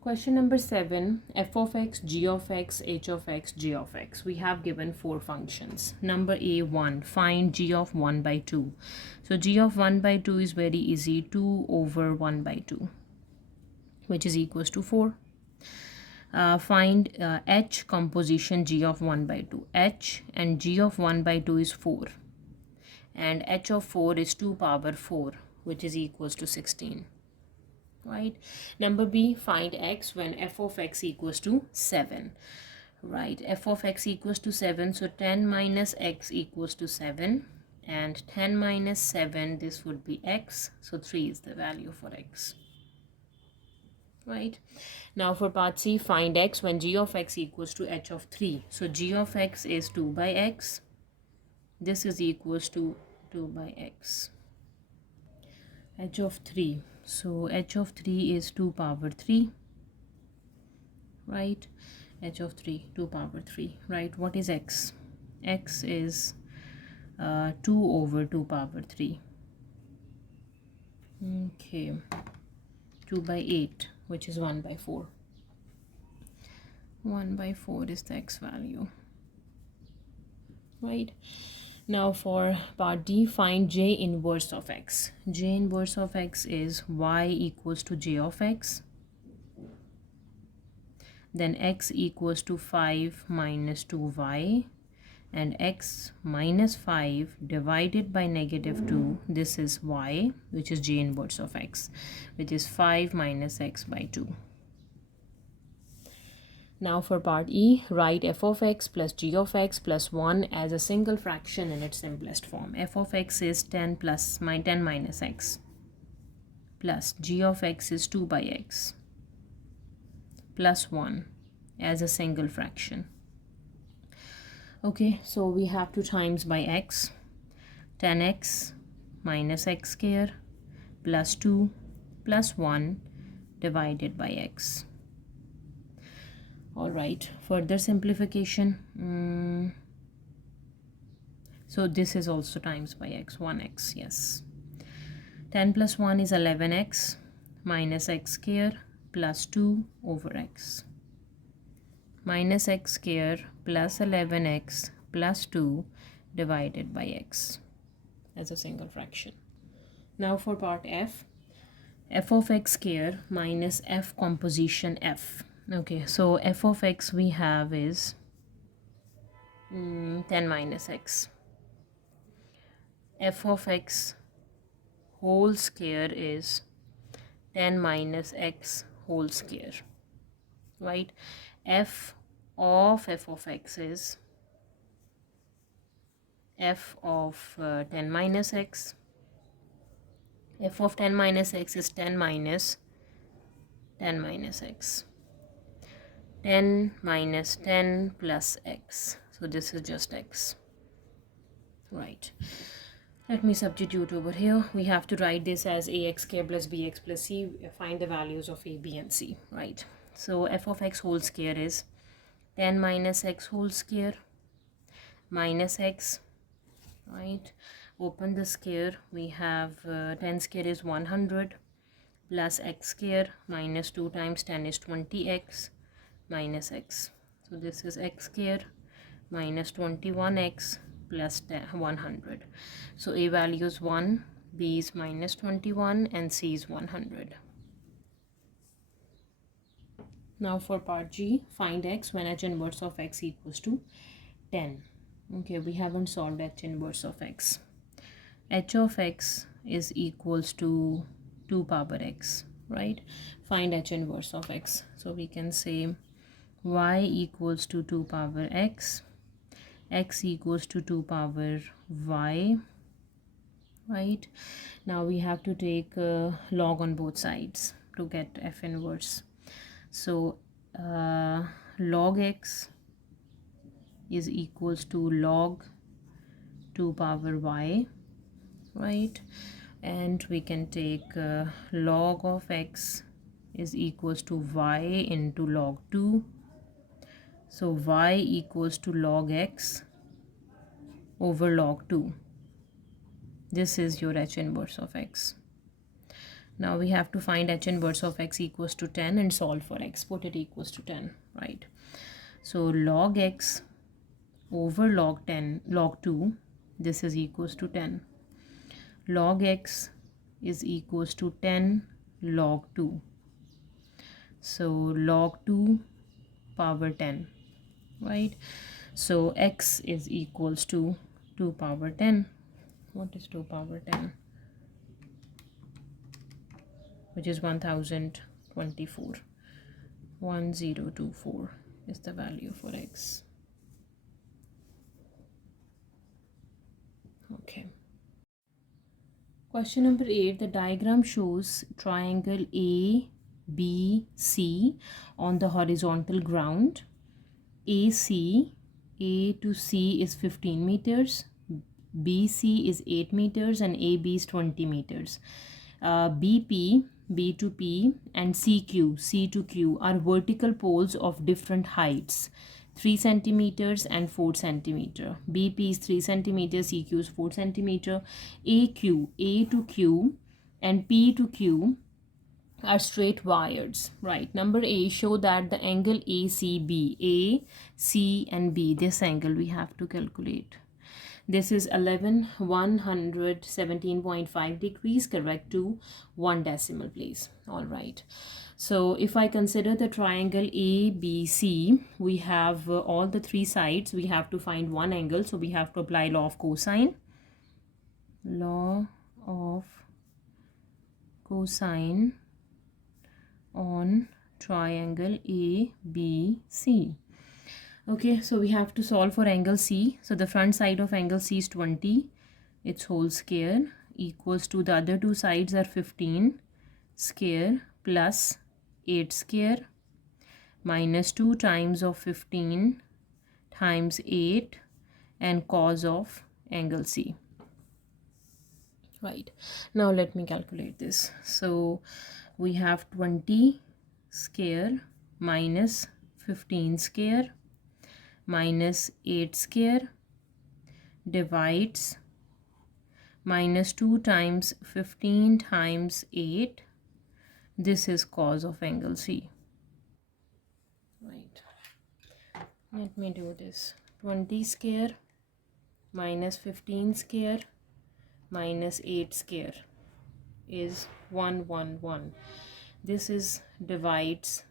Question number 7, f of x, g of x, h of x, g of x. We have given 4 functions. Number A, 1. Find g of 1 by 2. So g of 1 by 2 is very easy. 2 over 1 by 2, which is equals to 4. Find h composition g of 1 by 2. H and g of 1 by 2 is 4. And h of 4 is 2 power 4, which is equals to 16. right? Number B, find x when f of x equals to 7, right? F of x equals to 7, so 10 minus x equals to 7, and 10 minus 7, this would be x, so 3 is the value for x, right? Now for part C, find x when g of x equals to h of 3. So g of x is 2 by x, this is equals to 2 by x. H of 3, so h of 3 is 2 power 3, right? H of 3, 2 power 3, right? What is x? X is 2 over 2 power 3. Okay, 2 by 8, which is 1 by 4. 1 by 4 is the x value, right? Now for part D, find j inverse of x. J inverse of x is y equals to j of x, then x equals to 5 minus 2y, and x minus 5 divided by negative 2, this is y, which is j inverse of x, which is 5 minus x by 2. Now for part E, write f of x plus g of x plus 1 as a single fraction in its simplest form. F of x is 10 plus 10 minus x, plus g of x is 2 by x plus 1 as a single fraction. Okay, so we have to times by x. 10x minus x square plus 2 plus 1 divided by x. All right, further simplification. So this is also times by x, 1x, yes. 10 plus 1 is 11x minus x square plus 2 over x. Minus x square plus 11x plus 2 divided by x as a single fraction. Now for part F, f of x square minus f composition f. Okay, so f of x we have is 10 minus x. F of x whole square is 10 minus x whole square, right? F of x is f of 10 minus x. F of 10 minus x is 10 minus 10 minus x. 10 minus 10 plus x. So this is just x, right? Let me substitute over here. We have to write this as ax square plus bx plus c. Find the values of a, b, and c, right? So f of x whole square is 10 minus x whole square minus x, right? Open the square. We have 10 square is 100 plus x square minus 2 times 10 is 20x minus x. So this is x square minus 21x plus 100. So a value is 1, b is minus 21, and c is 100. Now for part G, find x when h inverse of x equals to 10. Okay, we haven't solved h inverse of x. H of x is equals to 2 power x, right? Find h inverse of x. So we can say y equals to 2 power x equals to 2 power y, right? Now we have to take log on both sides to get f inverse. So log x is equals to log 2 power y, right? And we can take log of x is equals to y into log 2. So y equals to log x over log 2. This is your h inverse of x. Now we have to find h inverse of x equals to 10 and solve for x. Put it equals to 10, right? So log x over log 2, this is equals to 10. Log x is equals to 10 log 2. So log 2 power 10, right? So x is equals to 2 power 10. What is 2 power 10? which is 1024. 1024 is the value for x. Okay. Question number 8. The diagram shows triangle ABC on the horizontal ground. AC, A to C is 15 meters, BC is 8 meters, and AB is 20 meters. BP, B to P, and CQ, C to Q are vertical poles of different heights, 3 centimeters and 4 centimeter. BP is 3 centimeters, CQ is 4 centimeter. AQ, A to Q, and P to Q are straight wires, right? Number A, show that the angle ACB, A, C, and B, this angle we have to calculate. This is 117.5 degrees, correct to 1 decimal place. All right. So if I consider the triangle ABC, we have all the 3 sides. We have to find one angle. So we have to apply law of cosine. Law of cosine on triangle ABC. Okay, so we have to solve for angle C. So the front side of angle C is 20, its whole square, equals to the other two sides are 15 square plus 8 square minus 2 times of 15 times 8 and cos of angle C. Right, now let me calculate this. So we have 20 square minus 15 square minus 8 square divides minus 2 times 15 times 8. This is cos of angle C. Right, let me do this. 20 square minus 15 square minus 8 square is 111. This is divides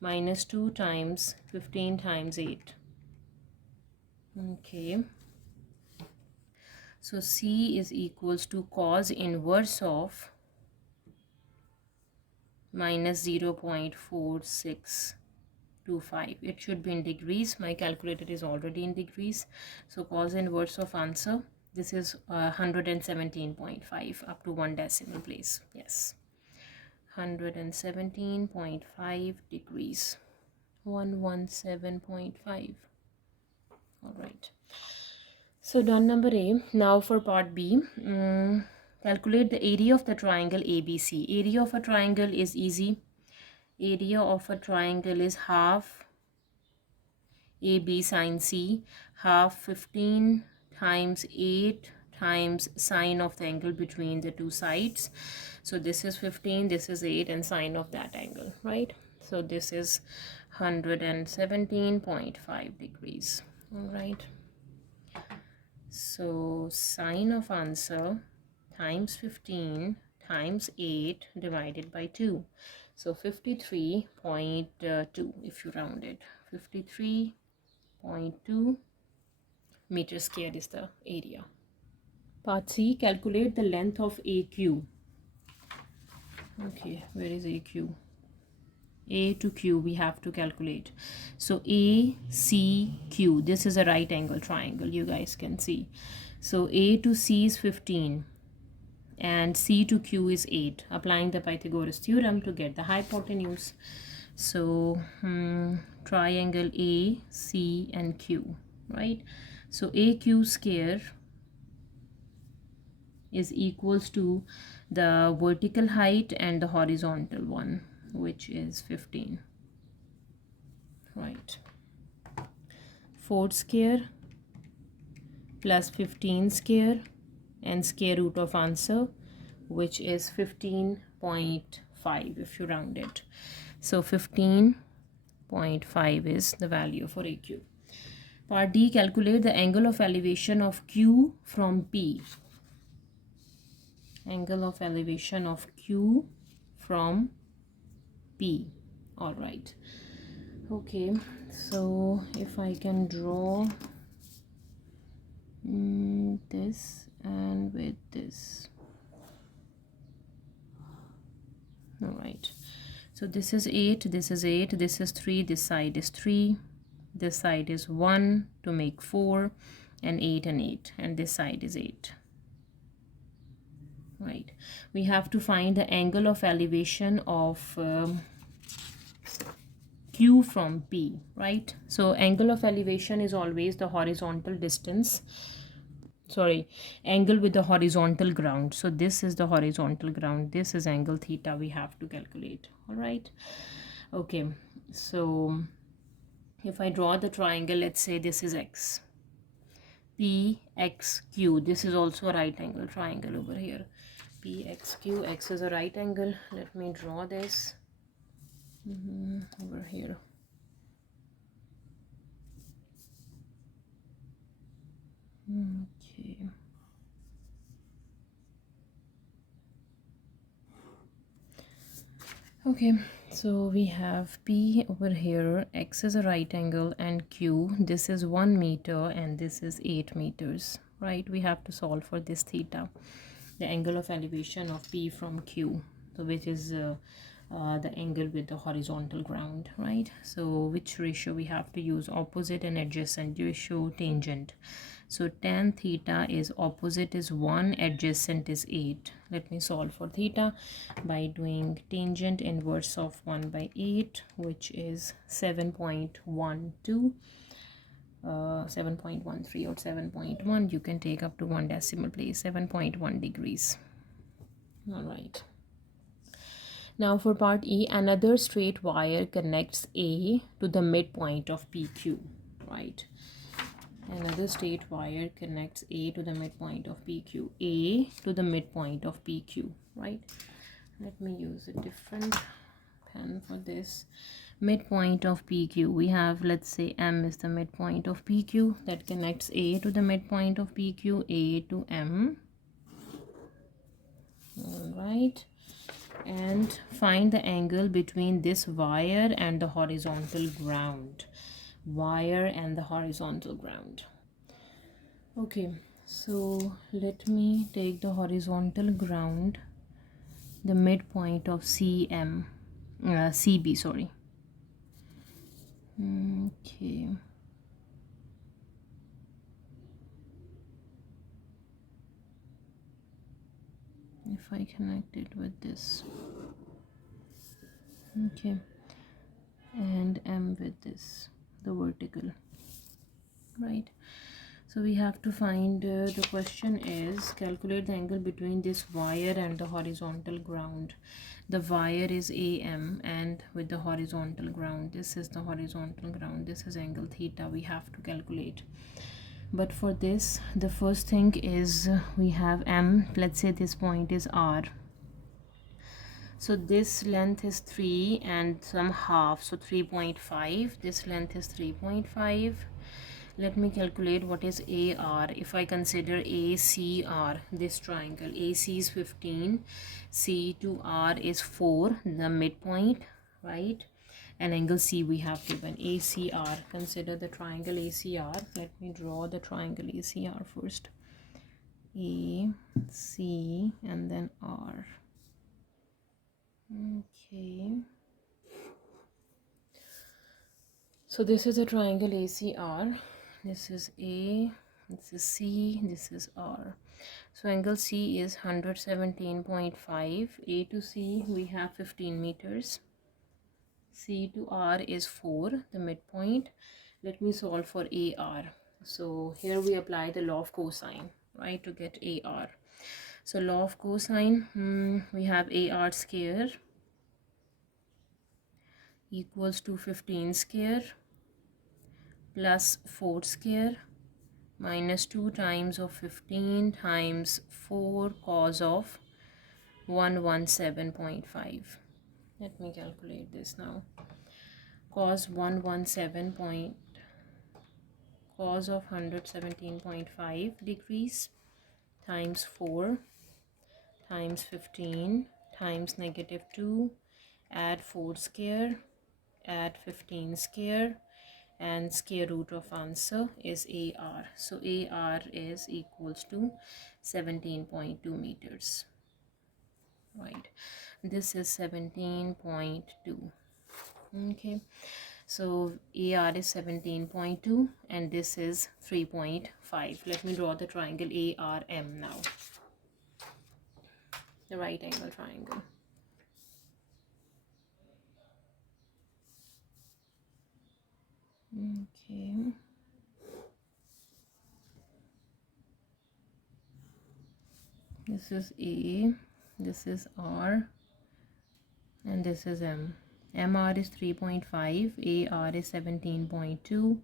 minus 2 times 15 times 8. Okay, so C is equals to cos inverse of minus 0.4625. It should be in degrees. My calculator is already in degrees. So cos inverse of answer, this is 117.5 up to 1 decimal place. Yes, 117.5 degrees. 117.5. All right, so done number A. Now for part B, calculate the area of the triangle ABC. Area of a triangle is easy. Area of a triangle is half AB sine C, half 15 times 8 times sine of the angle between the two sides. So this is 15, this is 8, and sine of that angle, right? So this is 117.5 degrees. All right, so sine of answer times 15 times 8 divided by 2, so 53.2 if you round it. 53.2 meters square is the area. Part C, calculate the length of AQ. Okay, where is AQ? A to Q we have to calculate. So ACQ, this is a right angle triangle, you guys can see. So A to C is 15 and C to Q is 8, applying the Pythagoras theorem to get the hypotenuse. So triangle A, C, and Q, right? So AQ square is equals to the vertical height and the horizontal one, which is 15, right? 4 square plus 15 square and square root of answer, which is 15.5 if you round it. So 15.5 is the value for AQ. Part D, calculate the angle of elevation of Q from P. Angle of elevation of Q from P. All right. Okay, so if I can draw this and with this. All right, so this is 8, this is 8, this is 3, this side is 3, this side is 1 to make 4, and 8 and 8, and this side is 8. Right, we have to find the angle of elevation of Q from P, right? So angle of elevation is always the horizontal distance, sorry, angle with the horizontal ground. So this is the horizontal ground, this is angle theta we have to calculate. All right, okay, so if I draw the triangle, let's say this is X, PXQ, this is also a right angle triangle over here. PXQ, X is a right angle. Let me draw this over here. Okay. Okay, so we have P over here, X is a right angle, and Q, this is 1 meter and this is 8 meters, right? We have to solve for this theta, the angle of elevation of P from Q, so which is the angle with the horizontal ground, right? So which ratio we have to use? Opposite and adjacent ratio, tangent. So tan theta is opposite is 1, adjacent is 8. Let me solve for theta by doing tangent inverse of 1 by 8, which is 7.12. 7.13 or 7.1, you can take up to 1 decimal place, 7.1 degrees. All right, now for part E, another straight wire connects A to the midpoint of PQ, right? Another straight wire connects A to the midpoint of PQ, A to the midpoint of PQ, right? Let me use a different pen for this. Midpoint of PQ, we have, let's say M is the midpoint of PQ, that connects A to the midpoint of PQ, A to M. All right, and find the angle between this wire and the horizontal ground. Wire and the horizontal ground. Okay, so let me take the horizontal ground, the midpoint of CB, sorry. Okay, if I connect it with this, okay, and M with this, the vertical, right? So we have to find, the question is calculate the angle between this wire and the horizontal ground. The wire is AM, and with the horizontal ground, this is the horizontal ground, this is angle theta we have to calculate. But for this, the first thing is we have M, let's say this point is R. So this length is 3 and some half, so 3.5. This length is 3.5. Let me calculate what is AR. If I consider ACR, this triangle, AC is 15, C to R is 4, the midpoint, right? And angle C we have given, ACR. Consider the triangle ACR. Let me draw the triangle ACR first. A, C, and then R. Okay. So this is a triangle ACR. This is A, this is C, this is R. So angle C is 117.5. A to C we have 15 meters. C to R is 4, the midpoint. Let me solve for AR. So here we apply the law of cosine, right, to get AR. So law of cosine, we have AR square equals to 15 square plus 4 square minus 2 times of 15 times 4 cos of 117.5. Let me calculate this now. Cos 117.5 degrees times 4 times 15 times negative 2, add 4 square, add 15 square, and square root of answer is AR. So AR is equals to 17.2 meters, right? This is 17.2. Okay, so AR is 17.2 and this is 3.5. Let me draw the triangle ARM now, the right angle triangle. Okay, this is A, this is R, and this is M. MR is 3.5, AR is 17.2.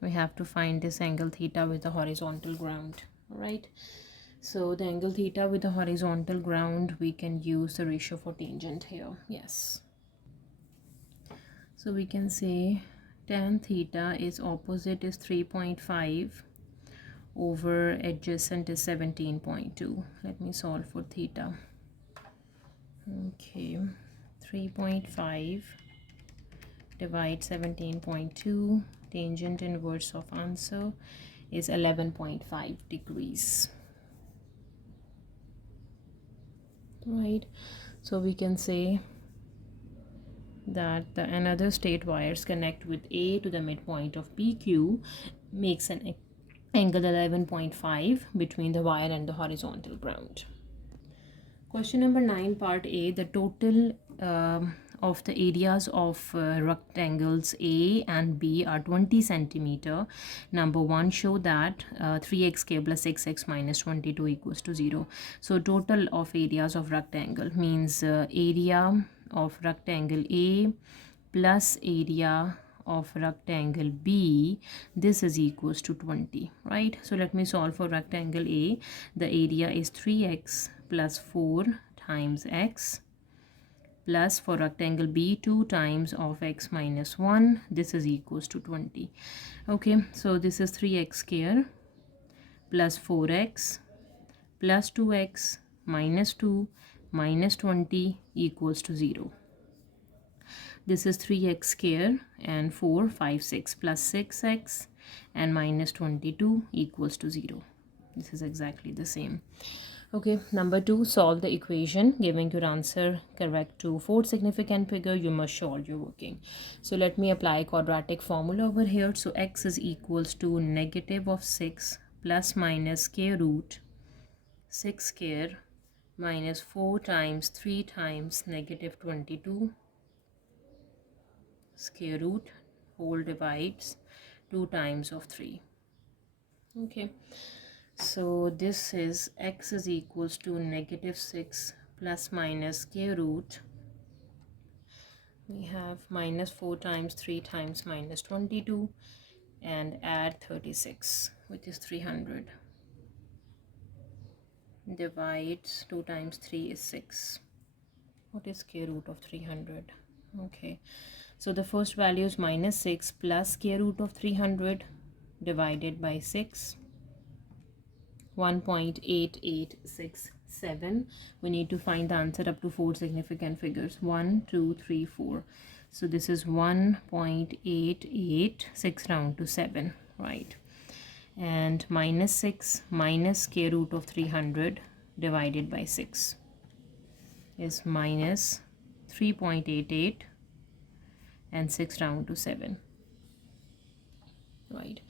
We have to find this angle theta with the horizontal ground. All right, so the angle theta with the horizontal ground, we can use the ratio for tangent here. Yes, so we can say tan theta is opposite is 3.5 over adjacent is 17.2. Let me solve for theta. Okay, 3.5 divide 17.2, tangent inverse of answer is 11.5 degrees. Right, so we can say that the another straight wires connect with A to the midpoint of PQ makes an angle 11.5 between the wire and the horizontal ground. Question number 9, part A. The total of the areas of rectangles A and B are 20 centimeter. Number 1, show that 3x plus 6x minus 22 equals to 0. So total of areas of rectangle means area of rectangle A plus area of rectangle B, this is equals to 20, right? So let me solve for rectangle A. The area is 3x plus 4 times x, plus for rectangle B 2 times of x minus 1, this is equals to 20. Okay, so this is 3x square plus 4x plus 2x minus 2 minus 20 equals to 0. This is 3x square and 4, 5, 6 plus 6x and minus 22 equals to 0. This is exactly the same. Okay, number 2, solve the equation. Giving your answer correct to fourth significant figure, you must show all your working. So let me apply quadratic formula over here. So x is equals to negative of 6 plus minus square root 6 square minus 4 times 3 times negative 22 square root whole divides 2 times of 3. Okay, so this is x is equals to negative 6 plus minus square root, we have minus 4 times 3 times minus 22 and add 36, which is 300, divides 2 times 3 is 6. What is square root of 300? Okay, so the first value is minus 6 plus square root of 300 divided by 6, 1.8867. We need to find the answer up to 4 significant figures, 1, 2, 3, 4. So this is 1.886 round to 7, right? And minus 6 minus square root of 300 divided by 6 is minus 3.88 and 6 round to 7, right?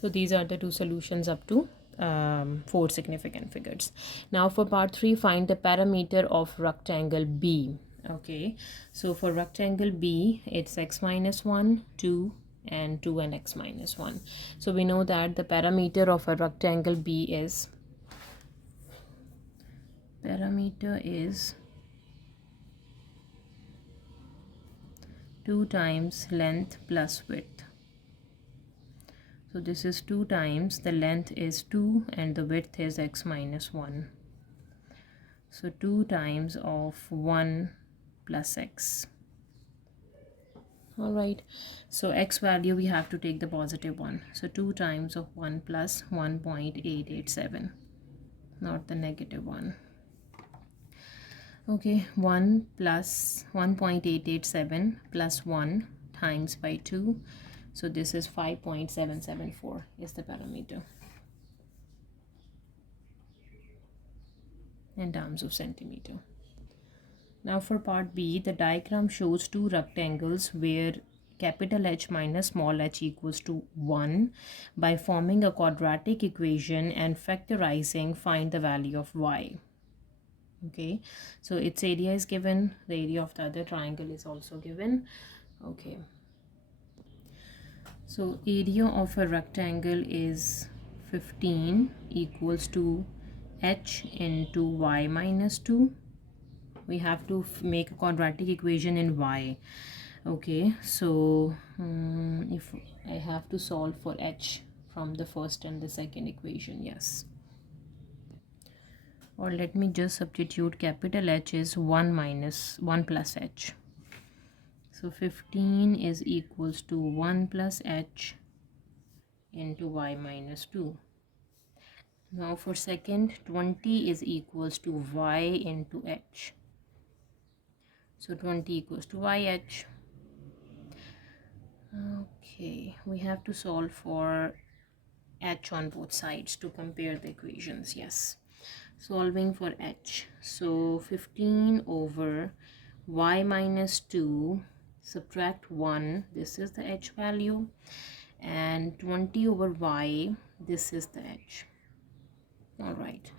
So these are the two solutions up to 4 significant figures. Now for part 3, find the parameter of rectangle B. Okay, so for rectangle B, it's x minus 1, 2 and 2 and x minus 1. So we know that the parameter of a rectangle B is 2 times length plus width. So this is 2 times, the length is 2 and the width is x minus 1. So 2 times of 1 plus x. Alright, so x value we have to take the positive one. So 2 times of 1 plus 1.887, not the negative one. Okay, 1 plus 1.887 plus 1 times by 2. So this is 5.774 is the parameter in terms of centimeter. Now for part B, the diagram shows two rectangles where capital H minus small h equals to 1. By forming a quadratic equation and factorizing, find the value of y. Okay, so its area is given, the area of the other triangle is also given. Okay, so area of a rectangle is 15 equals to h into y minus 2. We have to make a quadratic equation in y. Okay, so if I have to solve for h from the first and the second equation, yes, or let me just substitute capital H is 1 minus 1 plus h. So 15 is equals to 1 plus h into y minus 2. Now for second, 20 is equals to y into h. So 20 equals to yh. Okay, we have to solve for h on both sides to compare the equations. Yes, solving for h. So 15 over y minus 2, subtract 1, this is the h value, and 20 over y, this is the h. All right,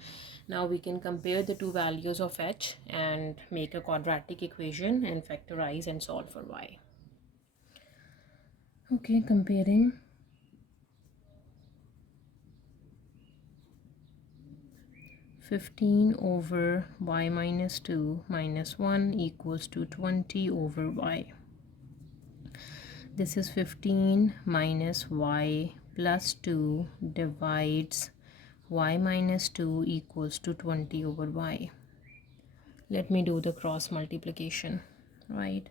now we can compare the two values of h and make a quadratic equation and factorize and solve for y. Okay, comparing. Fifteen over y minus 2 minus 1 equals to 20 over y. This is 15 minus y plus 2 divides y minus 2 equals to 20 over y. Let me do the cross multiplication, right?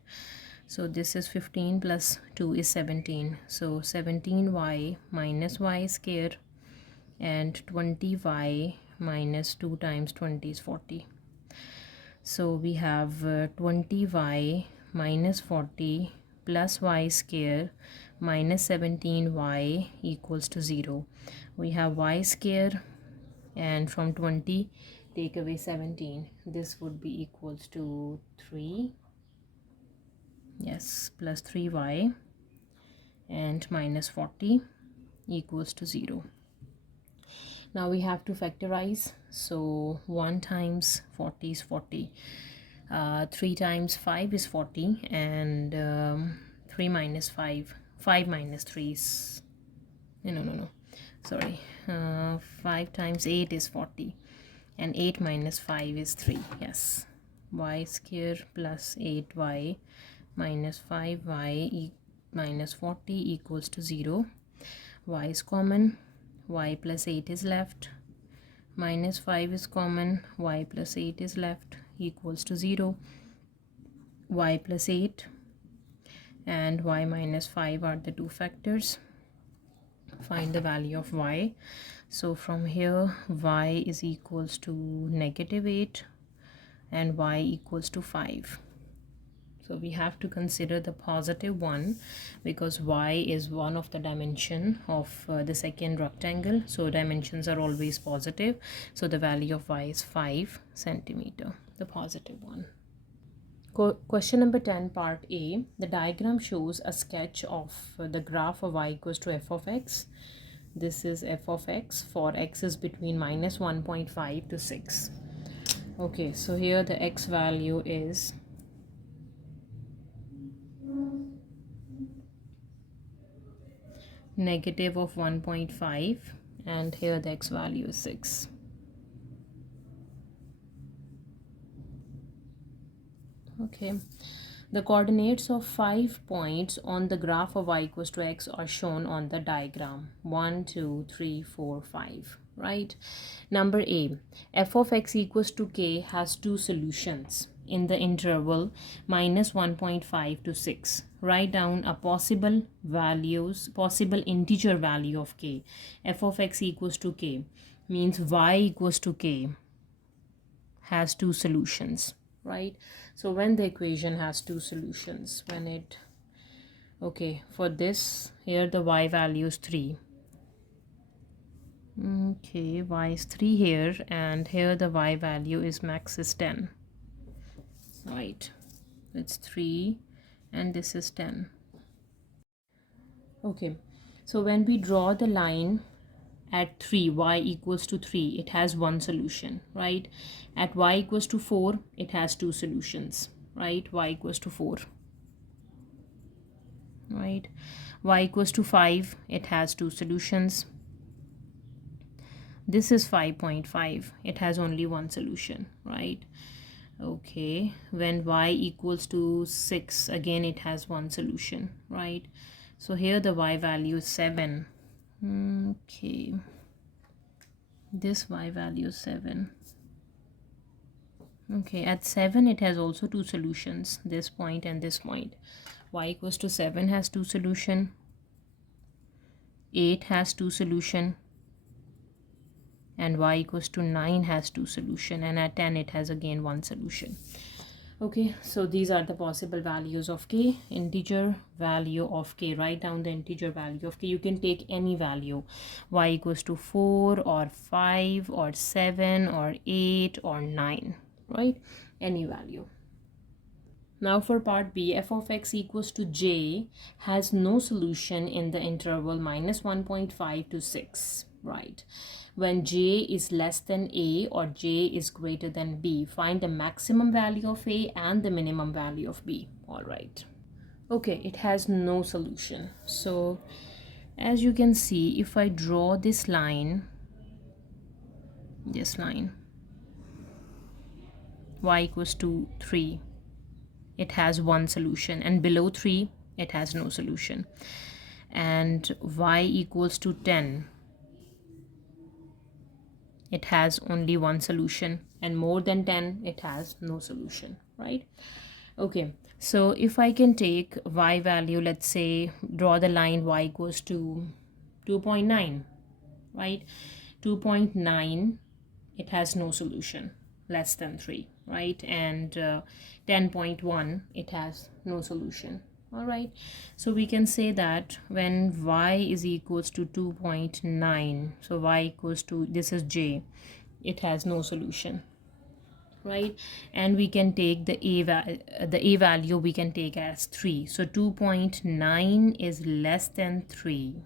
So this is 15 plus 2 is 17. So 17y minus y square and 20y minus 2 times 20 is 40. So we have 20y minus 40 plus y square minus 17y equals to 0. We have y square, and from 20 take away 17. This would be equals to 3. Yes, plus 3y and minus 40 equals to 0. Now we have to factorize. So 1 times 40 is 40. 3 times 5 is 40, and 3 minus 5, 5 minus 3 is, no, sorry, 5 times 8 is 40, and 8 minus 5 is 3. Yes, y square plus 8y minus 5y minus 40 equals to 0. Y is common, y plus 8 is left, minus 5 is common, y plus 8 is left, equals to 0. Y plus 8 and y minus 5 are the two factors. Find the value of y. So from here, y is equals to negative 8 and y equals to 5. So we have to consider the positive one because y is one of the dimension of the second rectangle. So dimensions are always positive. So the value of y is 5 centimeter, the positive one. Question number 10, part A. The diagram shows a sketch of the graph of y equals to f of x. This is f of x for x is between minus 1.5 to 6. Okay, so here the x value is negative of 1.5, and here the x value is 6. Okay, the coordinates of 5 points on the graph of y equals to x are shown on the diagram. 1, 2, 3, 4, 5. Right? Number A, f of x equals to k has two solutions in the interval minus 1.5 to 6. Write down a possible integer value of k. F of x equals to k means y equals to k has two solutions, right? So when the equation has two solutions, when it, okay, for this here the y value is 3. Okay, y is 3 here, and here the y value is max is 10. right? It's 3 and this is 10. Okay, so when we draw the line at 3, y equals to 3, it has one solution, right? At y equals to 4, it has two solutions, right? Y equals to 4, right? Y equals to 5, it has two solutions. This is 5.5, it has only one solution, right? Okay, when y equals to 6, again it has one solution, right? So here the y value is 7. Okay, this y value is 7. Okay, at 7 it has also two solutions, this point and this point. Y equals to 7 has two solution, 8 has two solution, and y equals to 9 has two solution, and at 10 it has again one solution. Okay, so these are the possible values of k. Integer value of k, write down the integer value of k. You can take any value, y equals to 4 or 5 or 7 or 8 or 9, right? Any value. Now for part B, f of x equals to j has no solution in the interval minus 1.5 to 6, right? When j is less than a or j is greater than b, find the maximum value of a and the minimum value of b. All right. Okay, it has no solution. So as you can see, if I draw this line, y equals to 3, it has one solution, and below 3 it has no solution. And y equals to 10, it has only one solution, and more than 10 it has no solution, right? Okay, so if I can take y value, let's say draw the line y equals to 2.9, right? 2.9, it has no solution, less than 3, right? And 10.1, it has no solution. All right, so we can say that when y is equals to 2.9, so y equals to, this is j, it has no solution, right? And we can take the a value we can take as 3, so 2.9 is less than 3,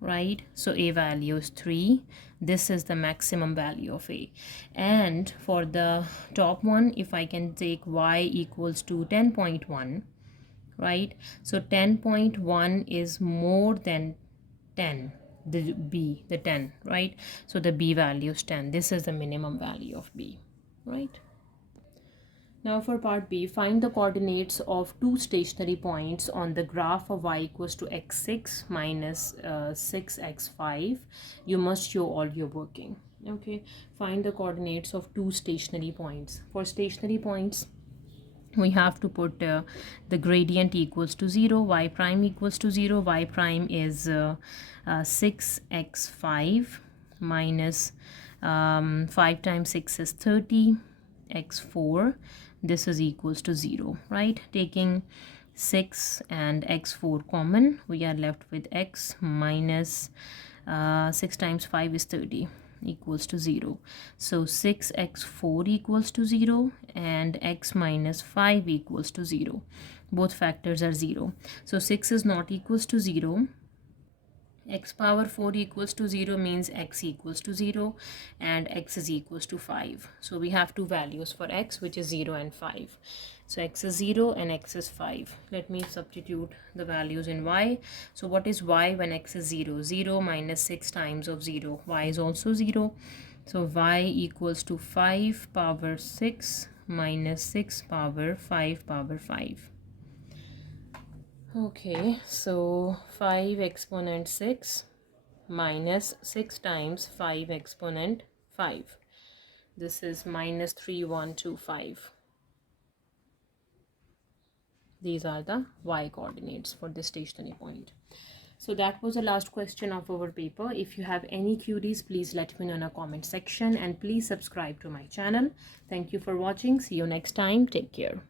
right? So a value is 3. This is the maximum value of a. And for the top one, if I can take y equals to 10.1, right? So 10.1 is more than 10, the 10, right? So the b value is 10. This is the minimum value of b, right? Now for part B, find the coordinates of two stationary points on the graph of y equals to x6 minus 6x5. You must show all your working. Okay, find the coordinates of two stationary points. For stationary points, we have to put the gradient equals to 0, y prime equals to 0. Y prime is 6x5 minus 5 times 6 is 30, x4, this is equals to 0, right? Taking 6 and x4 common, we are left with x minus 6 times 5 is 30 equals to 0. So 6x4 equals to 0 and x minus 5 equals to 0. Both factors are 0. So 6 is not equals to 0. X power 4 equals to 0 means x equals to 0 and x is equals to 5. So we have two values for x, which is 0 and 5. So x is 0 and x is 5. Let me substitute the values in y. So what is y when x is 0? 0 minus 6 times of 0. Y is also 0. So y equals to 5 power 6 minus 6 power 5 power 5. Okay, so 5 exponent 6 minus 6 times 5 exponent 5. This is minus 3125. These are the y coordinates for the stationary point. So that was the last question of our paper. If you have any queries, please let me know in a comment section, and please subscribe to my channel. Thank you for watching. See you next time. Take care.